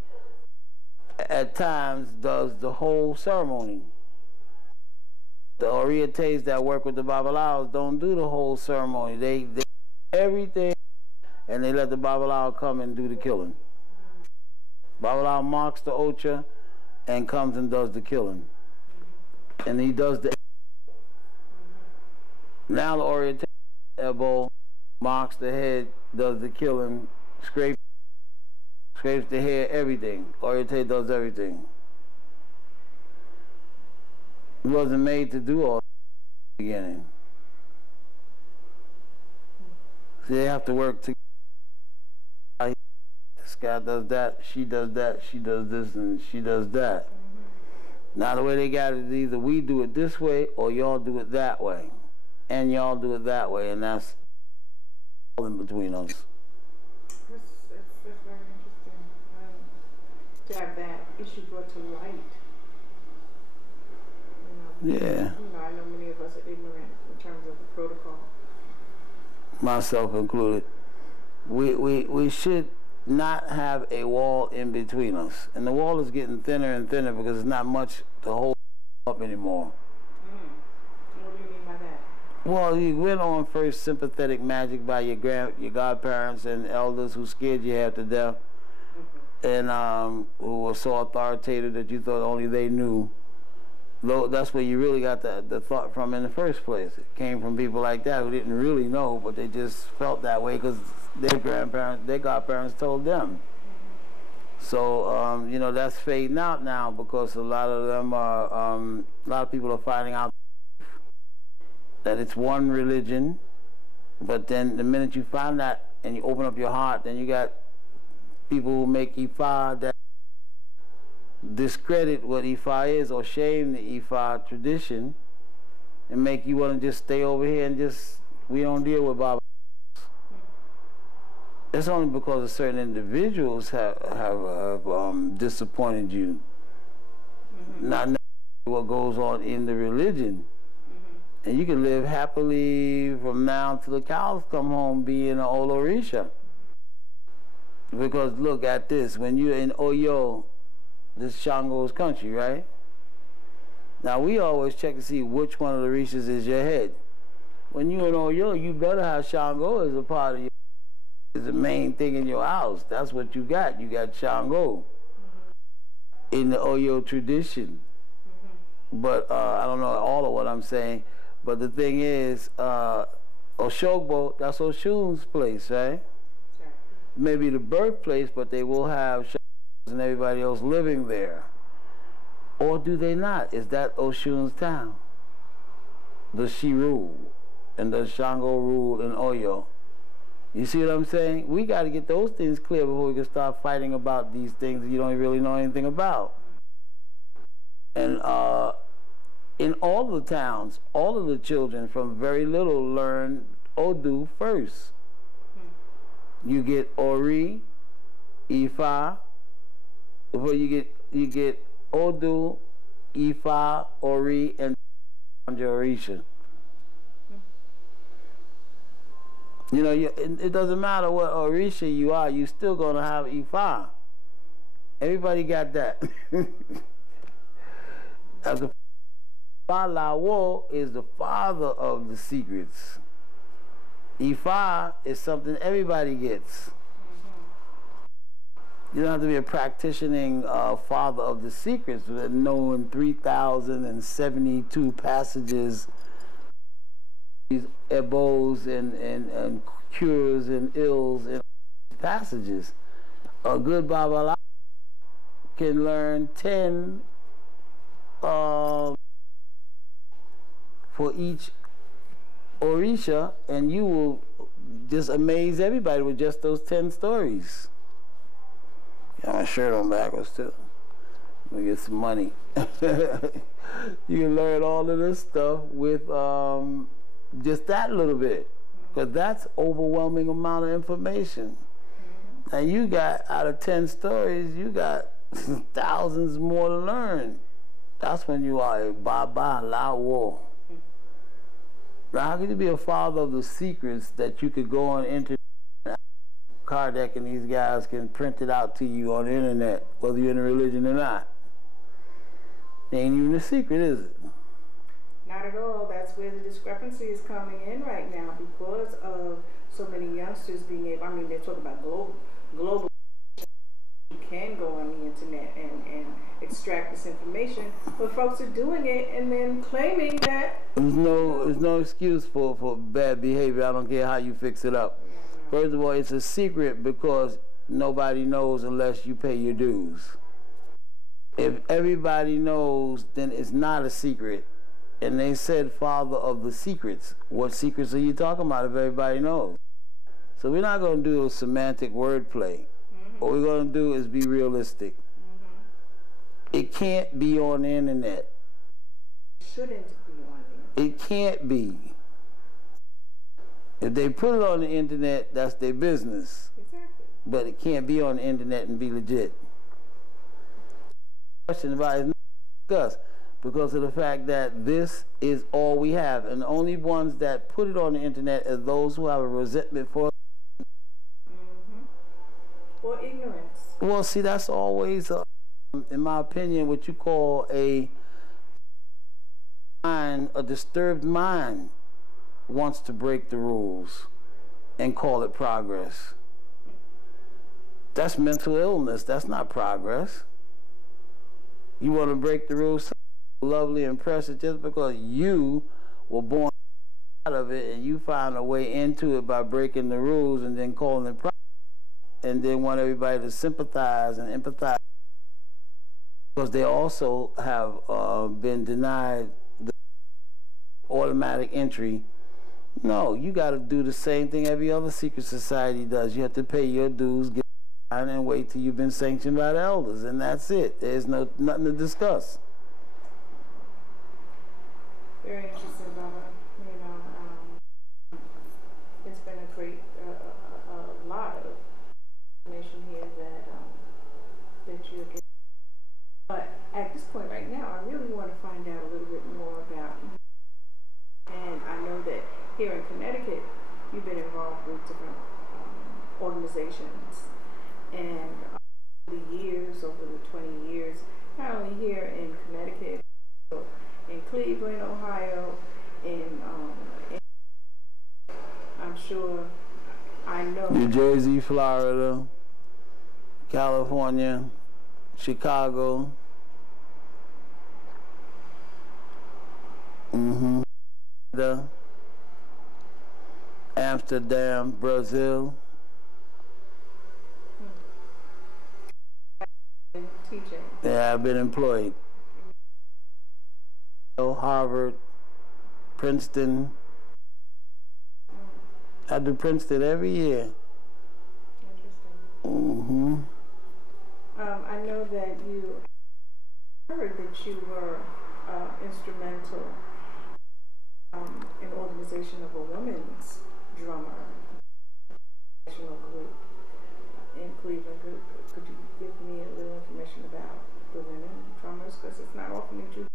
at times does the whole ceremony. The Ori Etes that work with the Babalawos don't do the whole ceremony. They everything, and they let the Babalawo come and do the killing. Babalawo marks the Ocha and comes and does the killing. And he does the... Now the Ori Ete Ebo marks the head, does the killing, scrapes the hair, everything. Ori Ete does everything. He wasn't made to do all that in the beginning. So they have to work together. This guy does that, she does this, and she does that. Now the way they got it is either we do it this way or y'all do it that way. And y'all do it that way, and that's all in between us. That's very interesting. To have that issue brought to light. Yeah. I know many of us are ignorant in terms of the protocol. Myself included. We should not have a wall in between us. And the wall is getting thinner and thinner because there's not much to hold up anymore. What do you mean by that? Well, you went on first sympathetic magic by your godparents and elders who scared you half to death, and who were so authoritative that you thought only they knew. That's where you really got the thought from in the first place. It came from people like that who didn't really know, but they just felt that way because their grandparents, their godparents told them. So, that's fading out now because a lot of them are, a lot of people are finding out that it's one religion, but then the minute you find that and you open up your heart, then you got people who make Ifa that discredit what Ifa is or shame the Ifa tradition and make you want to just stay over here and we don't deal with Baba. It's only because certain individuals have disappointed you, not necessarily what goes on in the religion. And you can live happily from now till the cows come home being an Olorisha. Because look at this, when you're in Oyo, this Shango's country, right? Now we always check to see which one of the Orishas is your head. When you're in Oyo, you better have Shango as a part of your, is the main thing in your house. That's what you got. You got Shango in the Oyo tradition. But I don't know all of what I'm saying. But the thing is, Oshogbo, that's Oshun's place, right? Maybe the birthplace, but they will have Shangos and everybody else living there. Or do they not? Is that Oshun's town? Does she rule? And does Shango rule in Oyo? You see what I'm saying? We got to get those things clear before we can start fighting about these things that you don't really know anything about. And in all the towns, all of the children from very little learn Odu first. You get Ori, Ifa, before you get Odu, Ifa, Ori, and Orisha. It doesn't matter what Orisha you are, you're still going to have Ifa. Everybody got that. As the Balawo is the father of the secrets. Ifa is something everybody gets. You don't have to be a practicing father of the secrets, knowing 3,072 passages, these ebos and cures and ills and passages. A good Babalawo can learn 10 for each Orisha, and you will just amaze everybody with just those 10 stories. Got my shirt on backwards too. We get some money. You can learn all of this stuff with just that little bit, because that's overwhelming amount of information. And you got, out of 10 stories, you got thousands more to learn. That's when you are a Baba La War. Now, how could you be a father of the secrets that you could go on internet, Kardec and these guys can print it out to you on the internet, whether you're in a religion or not? It ain't even a secret, is it? Not at all. That's where the discrepancy is coming in right now, because of so many youngsters being able, I mean, they're talking about global. You can go on the internet and extract this information, but folks are doing it and then claiming that there's no excuse for bad behavior. I don't care how you fix it up. First of all, it's a secret because nobody knows unless you pay your dues. If everybody knows, then it's not a secret. And they said, father of the secrets. What secrets are you talking about if everybody knows? So we're not going to do a semantic wordplay. What we're going to do is be realistic. It can't be on the internet. Shouldn't be on the internet. It can't be. If they put it on the internet, that's their business. Exactly. But it can't be on the internet and be legit. The question about it is not discussed because of the fact that this is all we have. And the only ones that put it on the internet are those who have a resentment for it. Or ignorance. Well, see, that's always, in my opinion, what you call a disturbed mind wants to break the rules and call it progress. That's mental illness. That's not progress. You want to break the rules, lovely and precious, just because you were born out of it and you found a way into it by breaking the rules and then calling it progress. And then want everybody to sympathize and empathize, because they also have been denied the automatic entry. No, you got to do the same thing every other secret society does. You have to pay your dues, get and wait till you've been sanctioned by the elders, and that's it. There's nothing to discuss. Very interesting, Baba. You know, it's been a great, a lot of information here that you're getting. But at this point right now, I really want to find out a little bit more about, and I know that here in Connecticut, you've been involved with different organizations, and over the years, over the 20 years, not only here in Connecticut, but in Cleveland, Ohio, I'm sure, I know, New Jersey, Florida, California, Chicago, Amsterdam, Brazil. Teaching. Yeah, I've been employed. Harvard, Princeton. I do Princeton every year. Interesting. I know that you heard that you were instrumental in organization of a women's drummer national group in Cleveland. Could you give me a little information about the women drummers? Because it's not often that you.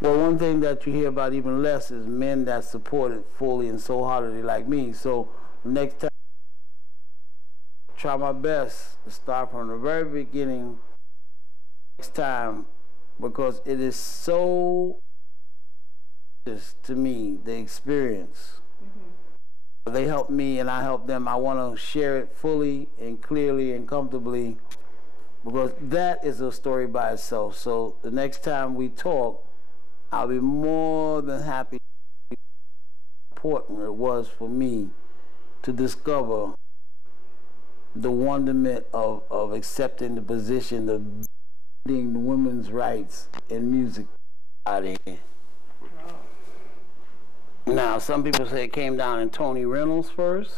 Well, one thing that you hear about even less is men that support it fully and so heartedly like me. So next time, try my best to start from the very beginning next time, because it is so to me, the experience. They help me and I help them. I want to share it fully and clearly and comfortably, because that is a story by itself. So the next time we talk, I'll be more than happy how important it was for me to discover the wonderment of accepting the position of being women's rights in music out here. Now, some people say it came down in Tony Reynolds first.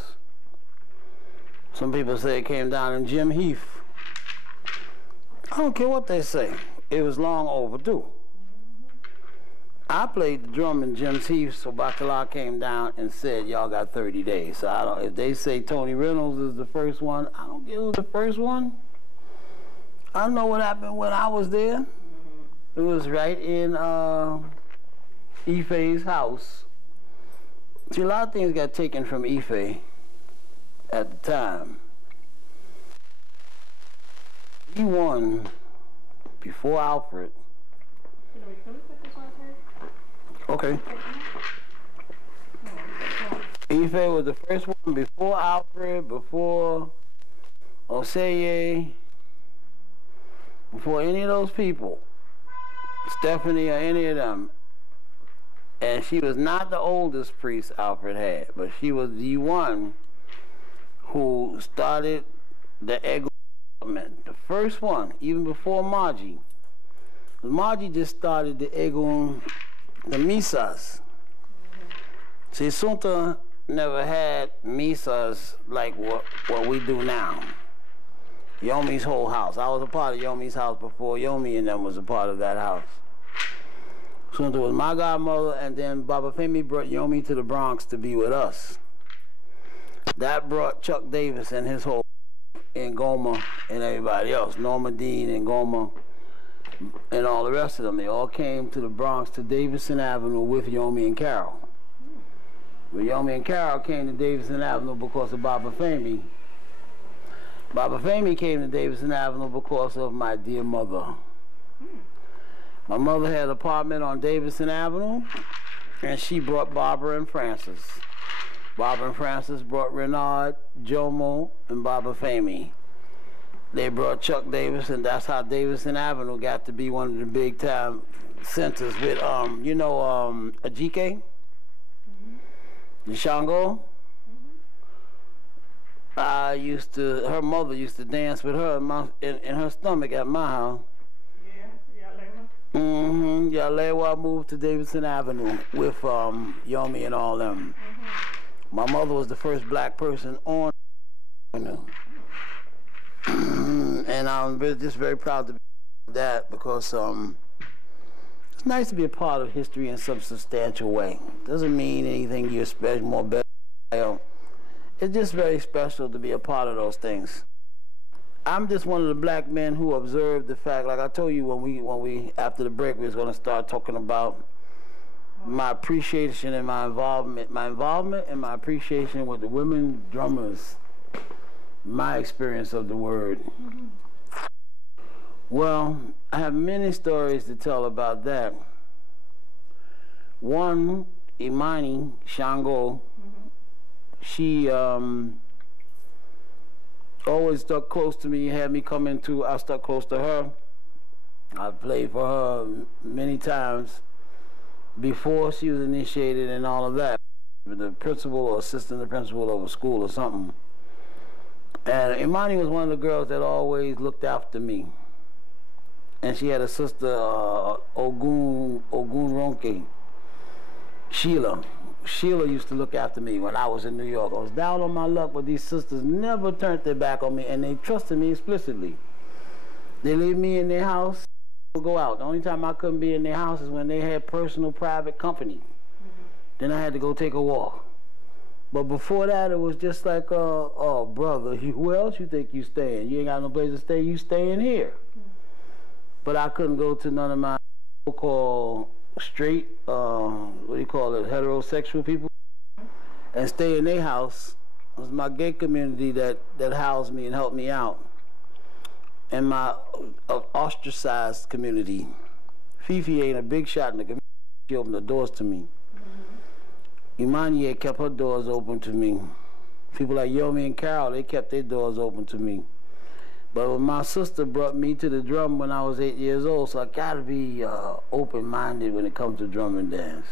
Some people say it came down in Jim Heath. I don't care what they say. It was long overdue. I played the drum in Jim's Heath, so Bacala came down and said, y'all got 30 days. So I don't, if they say Tony Reynolds is the first one, I don't care who's the first one. I know what happened when I was there. It was right in Ife's house. See, a lot of things got taken from Ife at the time. He won before Alfred. Okay. Ife was the first one before Alfred, before Oseye, before any of those people, Stephanie or any of them. And she was not the oldest priest Alfred had, but she was the one who started the ego development. The first one, even before Margie. Margie just started the ego, the misas. See, Sunta never had misas like what we do now. Yomi's whole house. I was a part of Yomi's house before Yomi and them was a part of that house. Sunta was my godmother, and then Baba Femi brought Yomi to the Bronx to be with us. That brought Chuck Davis and his whole, and Goma and everybody else, Norma Dean and Goma and all the rest of them. They all came to the Bronx, to Davidson Avenue with Yomi and Carol. But Yomi and Carol came to Davidson Avenue because of Baba Femi. Baba Femi came to Davidson Avenue because of my dear mother. My mother had an apartment on Davidson Avenue, and she brought Barbara and Francis. Barbara and Francis brought Renard, Jomo, and Baba Femi. They brought Chuck Davis, and that's how Davidson Avenue got to be one of the big time centers with, you know, Ajike, the Shango. Her mother used to dance with her in her stomach at my house. Yalewa moved to Davidson Avenue with Yomi and all them. My mother was the first black person on Avenue. And I'm just very proud to be that, because it's nice to be a part of history in some substantial way. Doesn't mean anything you're special, more better. It's just very special to be a part of those things. I'm just one of the black men who observed the fact, like I told you when we after the break, we was going to start talking about my appreciation and my involvement and my appreciation with the women drummers, my experience of the word. Well, I have many stories to tell about that. One, Imani Shango, she always stuck close to me, had me come into, I stuck close to her. I played for her many times before she was initiated and all of that. The principal or assistant principal of a school or something. And Imani was one of the girls that always looked after me. And she had a sister, Ogun Ronke, Sheila. Sheila used to look after me when I was in New York. I was down on my luck, but these sisters never turned their back on me, and they trusted me explicitly. They leave me in their house, go out. The only time I couldn't be in their house is when they had personal, private company. Then I had to go take a walk. But before that, it was just like, oh, brother, where else you think you staying? You ain't got no place to stay, you staying here. But I couldn't go to none of my so-called straight, what do you call it, heterosexual people, and stay in their house. It was my gay community that housed me and helped me out. And my ostracized community. Fifi ain't a big shot in the community. She opened the doors to me. Imani kept her doors open to me. People like Yomi and Carol, they kept their doors open to me. But when my sister brought me to the drum when I was 8 years old, so I gotta be open-minded when it comes to drum and dance.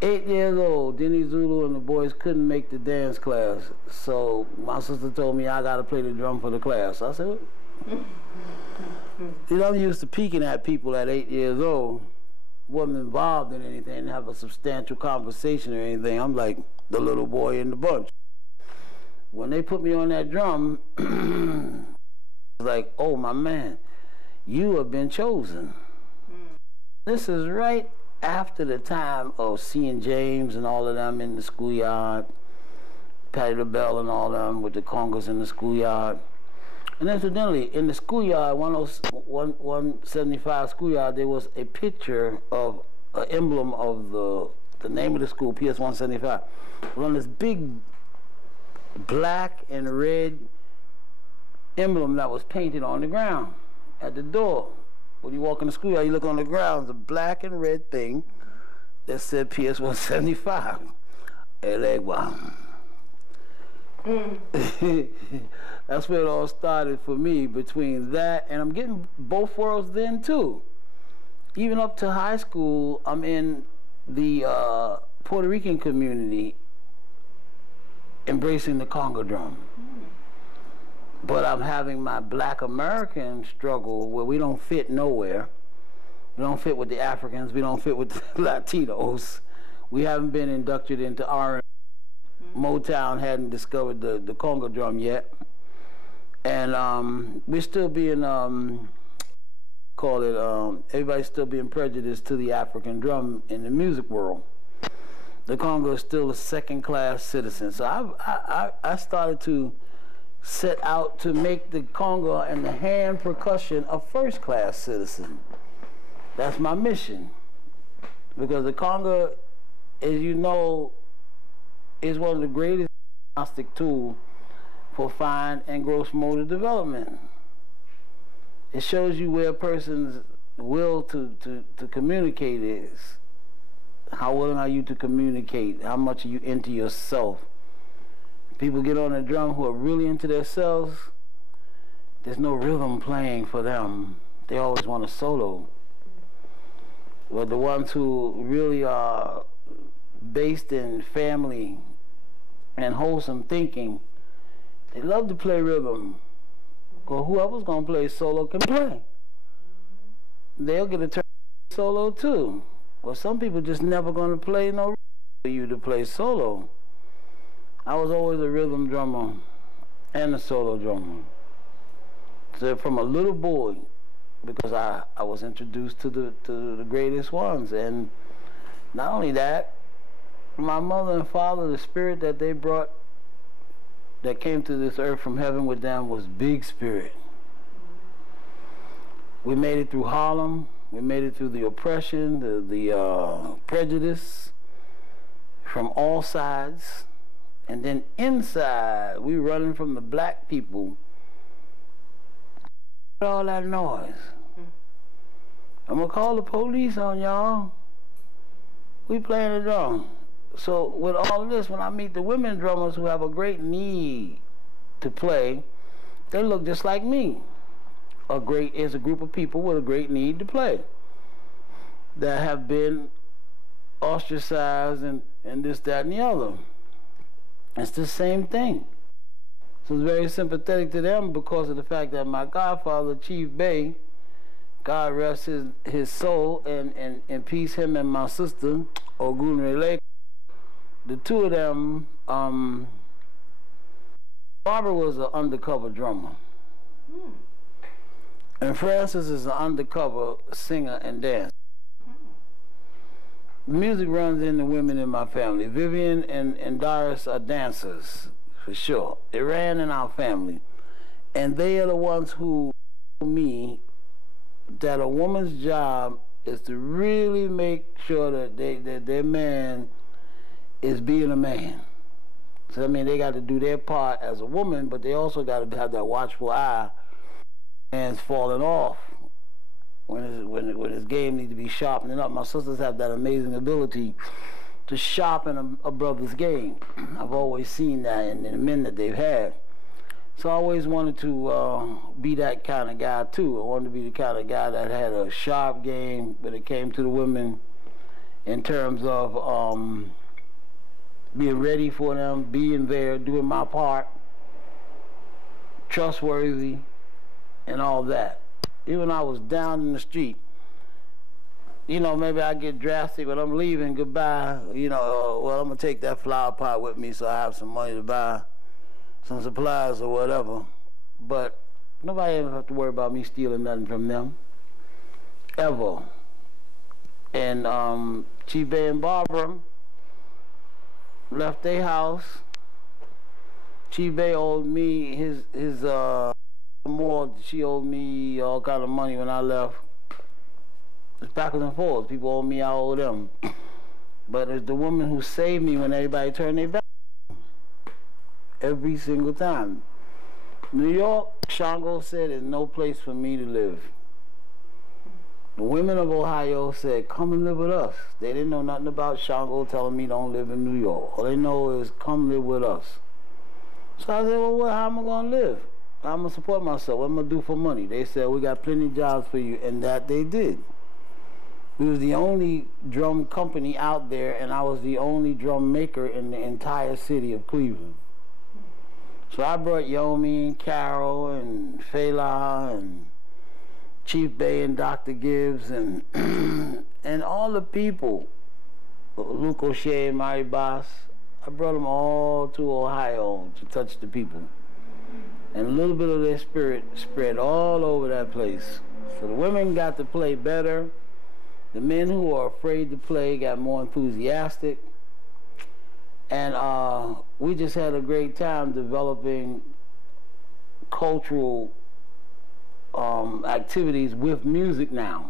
8 years old, Denny Zulu and the boys couldn't make the dance class, so my sister told me I gotta play the drum for the class. I said, you know, I'm used to peeking at people at 8 years old, wasn't involved in anything, didn't have a substantial conversation or anything. I'm like the little boy in the bunch. When they put me on that drum, like, oh, my man. you have been chosen. This is right after the time of seeing James and all of them in the schoolyard, Patty LaBelle and all of them with the congas in the schoolyard. And incidentally, in the schoolyard, 175 schoolyard, there was a picture of an emblem of the name of the school, PS 175. It was on this big black and red emblem that was painted on the ground at the door. When you walk in the schoolyard, you look on the ground, it's a black and red thing that said PS 175. Elegua. That's where it all started for me, between that, and I'm getting both worlds then too. Even up to high school, I'm in the Puerto Rican community embracing the conga drum. But I'm having my Black American struggle where we don't fit nowhere. We don't fit with the Africans, we don't fit with the Latinos. We haven't been inducted into R&B. Motown hadn't discovered the conga drum yet. And we're still being, everybody's still being prejudiced to the African drum in the music world. The conga is still a second-class citizen. So I started to set out to make the conga and the hand percussion a first-class citizen. That's my mission. Because the conga, as you know, is one of the greatest diagnostic tools for fine and gross motor development. It shows you where a person's will to communicate is. How willing are you to communicate? How much are you into yourself? People get on a drum who are really into themselves, there's no rhythm playing for them. They always want a solo. But the ones who really are based in family and wholesome thinking, they love to play rhythm. Because whoever's going to play solo can play. They'll get a turn solo too. Well, some people just never going to play no rhythm for you to play solo. I was always a rhythm drummer and a solo drummer. So from a little boy, because I was introduced to the greatest ones. And not only that, my mother and father, the spirit that they brought, that came to this earth from heaven with them, was big spirit. We made it through Harlem. We made it through the oppression, the prejudice from all sides. And then inside, we running from the black people. All that noise. I'm gonna call the police on y'all. We playing the drum. So with all of this, when I meet the women drummers who have a great need to play, they look just like me. Is a group of people with a great need to play, that have been ostracized and this, that, and the other. It's the same thing. So it's very sympathetic to them because of the fact that my godfather, Chief Bey, God rest his soul, and peace him and my sister, Ogunrele. The two of them, Barbara was an undercover drummer. And Francis is an undercover singer and dancer. The music runs in the women in my family. Vivian and Doris are dancers, for sure. It ran in our family. And they are the ones who told me that a woman's job is to really make sure that their man is being a man. So I mean, they got to do their part as a woman, but they also got to have that watchful eye. Man's falling off when his game needs to be sharpening up. My sisters have that amazing ability to sharpen a brother's game. I've always seen that in the men that they've had. So I always wanted to be that kind of guy too. I wanted to be the kind of guy that had a sharp game when it came to the women, in terms of being ready for them, being there, doing my part, trustworthy, and all that. Even when I was down in the street, you know, maybe I get drastic, but I'm leaving, goodbye, you know, well, I'm going to take that flower pot with me so I have some money to buy some supplies or whatever. But Nobody ever have to worry about me stealing nothing from them. Ever. And Chief Bay and Barbara left their house. Chief Bay owed me his more. She owed me all kind of money when I left. It's backwards and forwards. People owe me, I owe them. But it's the woman who saved me when everybody turned their back. Every single time. New York, Shango said, there's no place for me to live. The women of Ohio said, come and live with us. They didn't know nothing about Shango telling me don't live in New York. All they know is come live with us. So I said, well, how am I going to live? How am I going to support myself? What am I going to do for money? They said, we got plenty of jobs for you. And that they did. We was the only drum company out there, and I was the only drum maker in the entire city of Cleveland. So I brought Yomi and Carol and Fela and Chief Bay and Dr. Gibbs and and all the people, Luke O'Shea and Mary Boss. I brought them all to Ohio to touch the people. And a little bit of their spirit spread all over that place. So the women got to play better. The men who are afraid to play got more enthusiastic. And we just had a great time developing cultural activities with music now.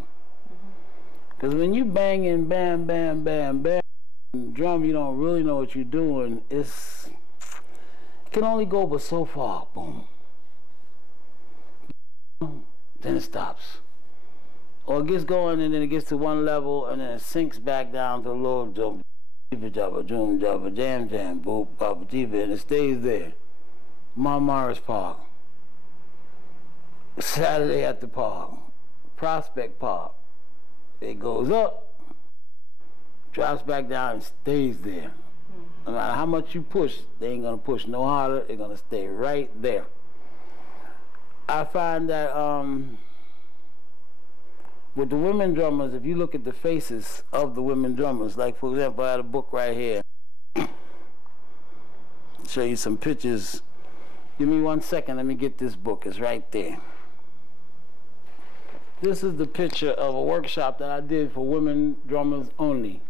Because when you bang in bam, bam, bam, bam, drum, you don't really know what you're doing. It can only go but so far. Boom. Then it stops. Or it gets going and then it gets to one level and then it sinks back down to a little jump. Jam jam, boop, papa and it stays there. Morris Park. Saturday at the park. Prospect Park. It goes up, drops back down and stays there. No matter how much you push, they ain't gonna push no harder, they're gonna stay right there. I find that with the women drummers, if you look at the faces of the women drummers, like for example, I had a book right here. Show you some pictures. Give me 1 second, let me get this book, it's right there. This is the picture of a workshop that I did for women drummers only.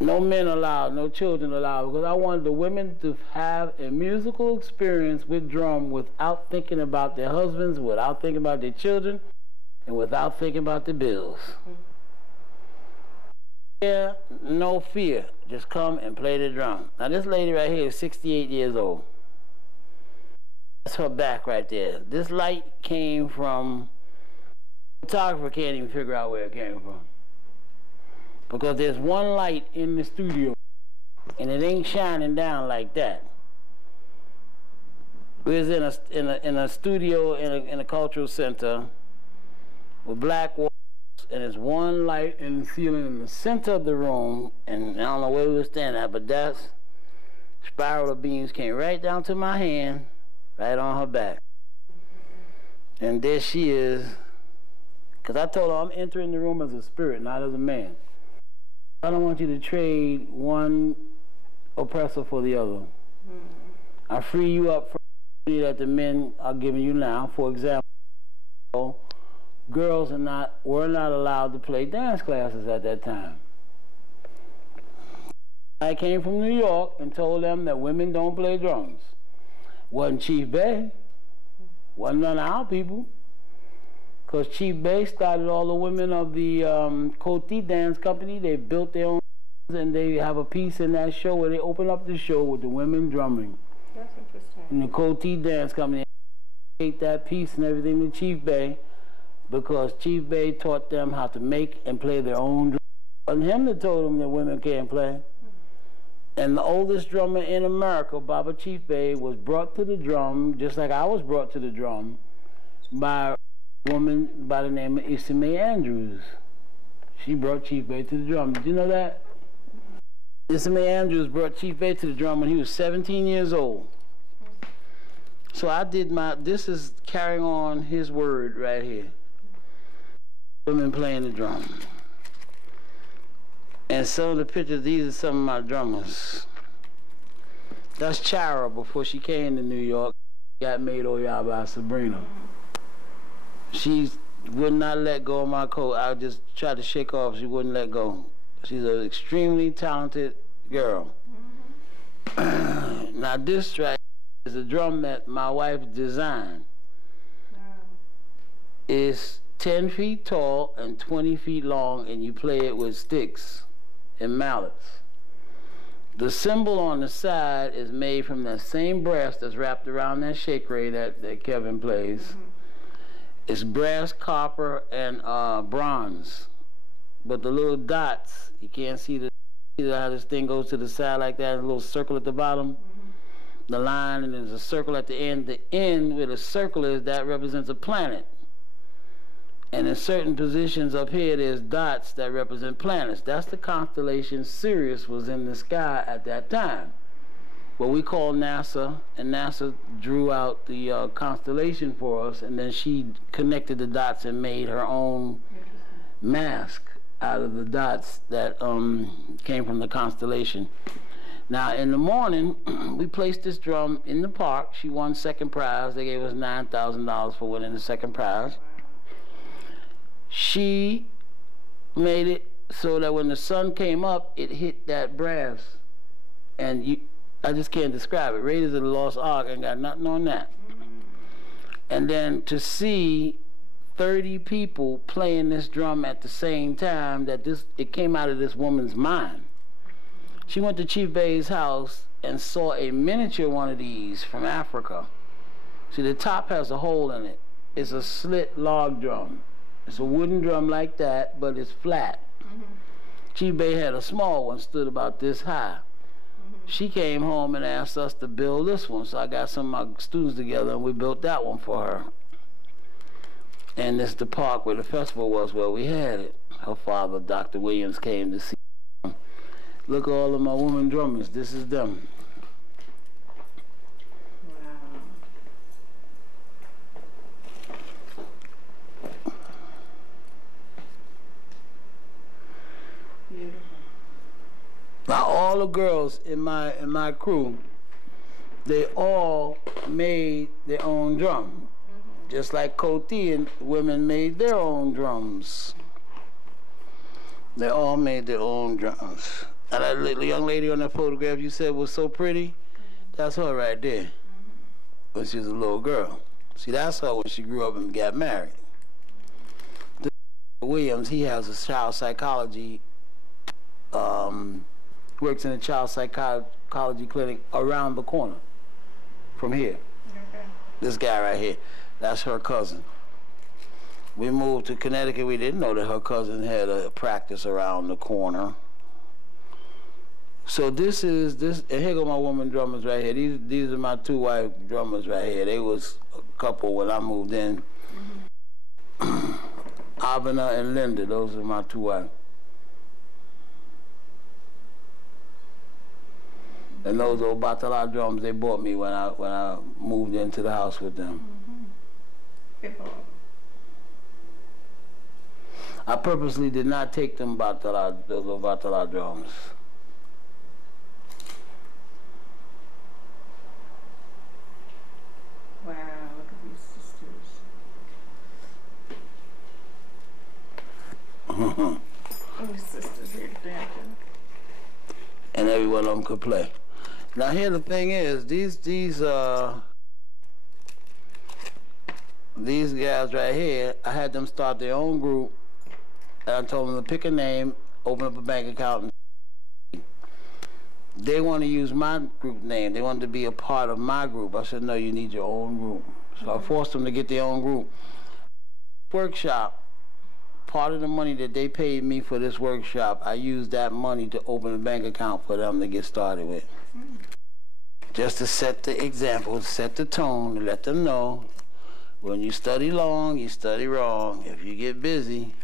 No men allowed, no children allowed, because I wanted the women to have a musical experience with drum without thinking about their husbands, without thinking about their children, and without thinking about the bills. Yeah, no fear. Just come and play the drum. Now this lady right here is 68 years old. That's her back right there. This light came from, the photographer can't even figure out where it came from. Because there's one light in the studio and it ain't shining down like that. We was in a studio in a cultural center with black walls, and there's one light in the ceiling in the center of the room, and I don't know where we were standing at, but that spiral of beams came right down to my hand, right on her back. And there she is, because I told her I'm entering the room as a spirit, not as a man. I don't want you to trade one oppressor for the other. I free you up from that the men are giving you now. For example, girls were not allowed to play dance classes at that time. I came from New York and told them that women don't play drums. Wasn't Chief Bay, wasn't none of our people, because Chief Bay started all the women of the Coty dance company. They built their own, and they have a piece in that show where they open up the show with the women drumming. That's interesting. And the Coty dance company, they ate that piece and everything to Chief Bay, because Chief Bay taught them how to make and play their own drum. It wasn't him that told them that women can't play. And the oldest drummer in America, Baba Chief Bay, was brought to the drum, just like I was brought to the drum, by a woman by the name of Isime Andrews. She brought Chief Bay to the drum. Did you know that? Isime Andrews brought Chief Bay to the drum when he was 17 years old. So I did this is carrying on his word right here. Women playing the drum. And some of the pictures, these are some of my drummers. That's Chara before she came to New York. got made over by Sabrina. She would not let go of my coat. I just tried to shake off. She wouldn't let go. She's an extremely talented girl. Now this track is a drum that my wife designed. It's 10 feet tall and 20 feet long, and you play it with sticks and mallets. The cymbal on the side is made from that same brass that's wrapped around that shake ray that Kevin plays. It's brass, copper, and bronze. But the little dots, you can't see how this thing goes to the side like that, a little circle at the bottom. The line, and there's a circle at the end. The end where the circle is, that represents a planet. And in certain positions up here, there's dots that represent planets. That's the constellation Sirius was in the sky at that time. What we call NASA, and NASA drew out the constellation for us, and then she connected the dots and made her own mask out of the dots that came from the constellation. Now, in the morning, we placed this drum in the park. She won second prize. They gave us $9,000 for winning the second prize. She made it so that when the sun came up, it hit that brass. And I just can't describe it. Raiders of the Lost Ark ain't got nothing on that. And then to see 30 people playing this drum at the same time, it came out of this woman's mind. She went to Chief Bay's house and saw a miniature one of these from Africa. See, the top has a hole in it. It's a slit log drum. It's a wooden drum like that, but it's flat. Chief Bay had a small one, stood about this high. She came home and asked us to build this one, so I got some of my students together and we built that one for her. And this is the park where the festival was, where we had it. Her father, Dr. Williams, came to see them. Look at all of my women drummers. This is them. Now all the girls in my crew, they all made their own drum. Just like Coty and women made their own drums. They all made their own drums. And that little young lady on that photograph you said was so pretty, that's her right there. When she was a little girl. See, that's her when she grew up and got married. Williams, he has a child psychology, works in a child psychology clinic around the corner from here. Okay. This guy right here, that's her cousin. We moved to Connecticut. We didn't know that her cousin had a practice around the corner. So this, and here go my woman drummers right here. These are my two white drummers right here. They was a couple when I moved in. Abena and Linda, those are my two wives. And those old Batala drums they bought me when I moved into the house with them. I purposely did not take them those old Batala drums. Wow, look at these sisters. These sisters here dancing. And every one of them could play. Now here the thing is, these guys right here, I had them start their own group, and I told them to pick a name, open up a bank account, and they want to use my group name. They wanted to be a part of my group. I said, no, you need your own group. So I forced them to get their own group. Workshop, part of the money that they paid me for this workshop, I used that money to open a bank account for them to get started with. Just to set the example, set the tone, to let them know when you study long, you study wrong. If you get busy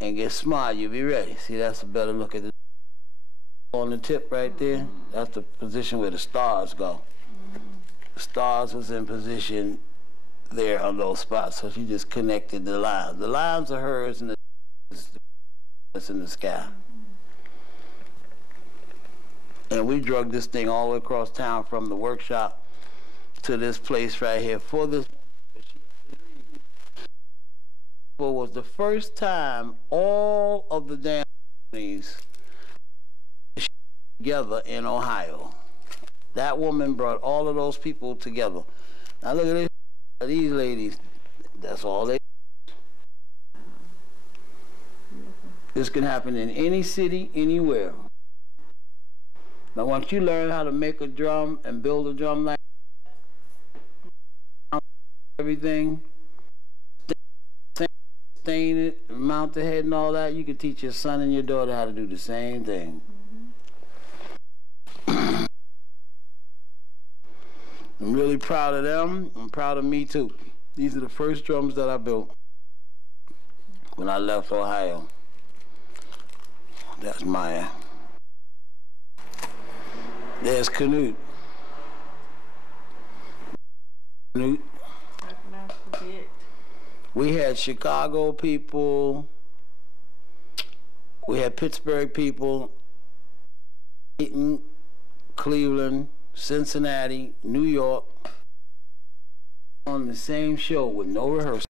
and get smart, you'll be ready. See, that's a better look at the on the tip right there. That's the position where the stars go. The stars was in position there on those spots, so she just connected the lines. The lines are hers and it's in the sky. And we drug this thing all the way across town from the workshop to this place right here for this. It was the first time all of the damn companies together in Ohio. That woman brought all of those people together. Now look at these ladies. That's all they. This can happen in any city, anywhere. Now once you learn how to make a drum and build a drum like everything, stain it, mount the head and all that, you can teach your son and your daughter how to do the same thing. I'm really proud of them. I'm proud of me too. These are the first drums that I built when I left Ohio. That's Maya. There's Canute. Canute. We had Chicago people. We had Pittsburgh people. Dayton, Cleveland, Cincinnati, New York. On the same show with no rehearsal.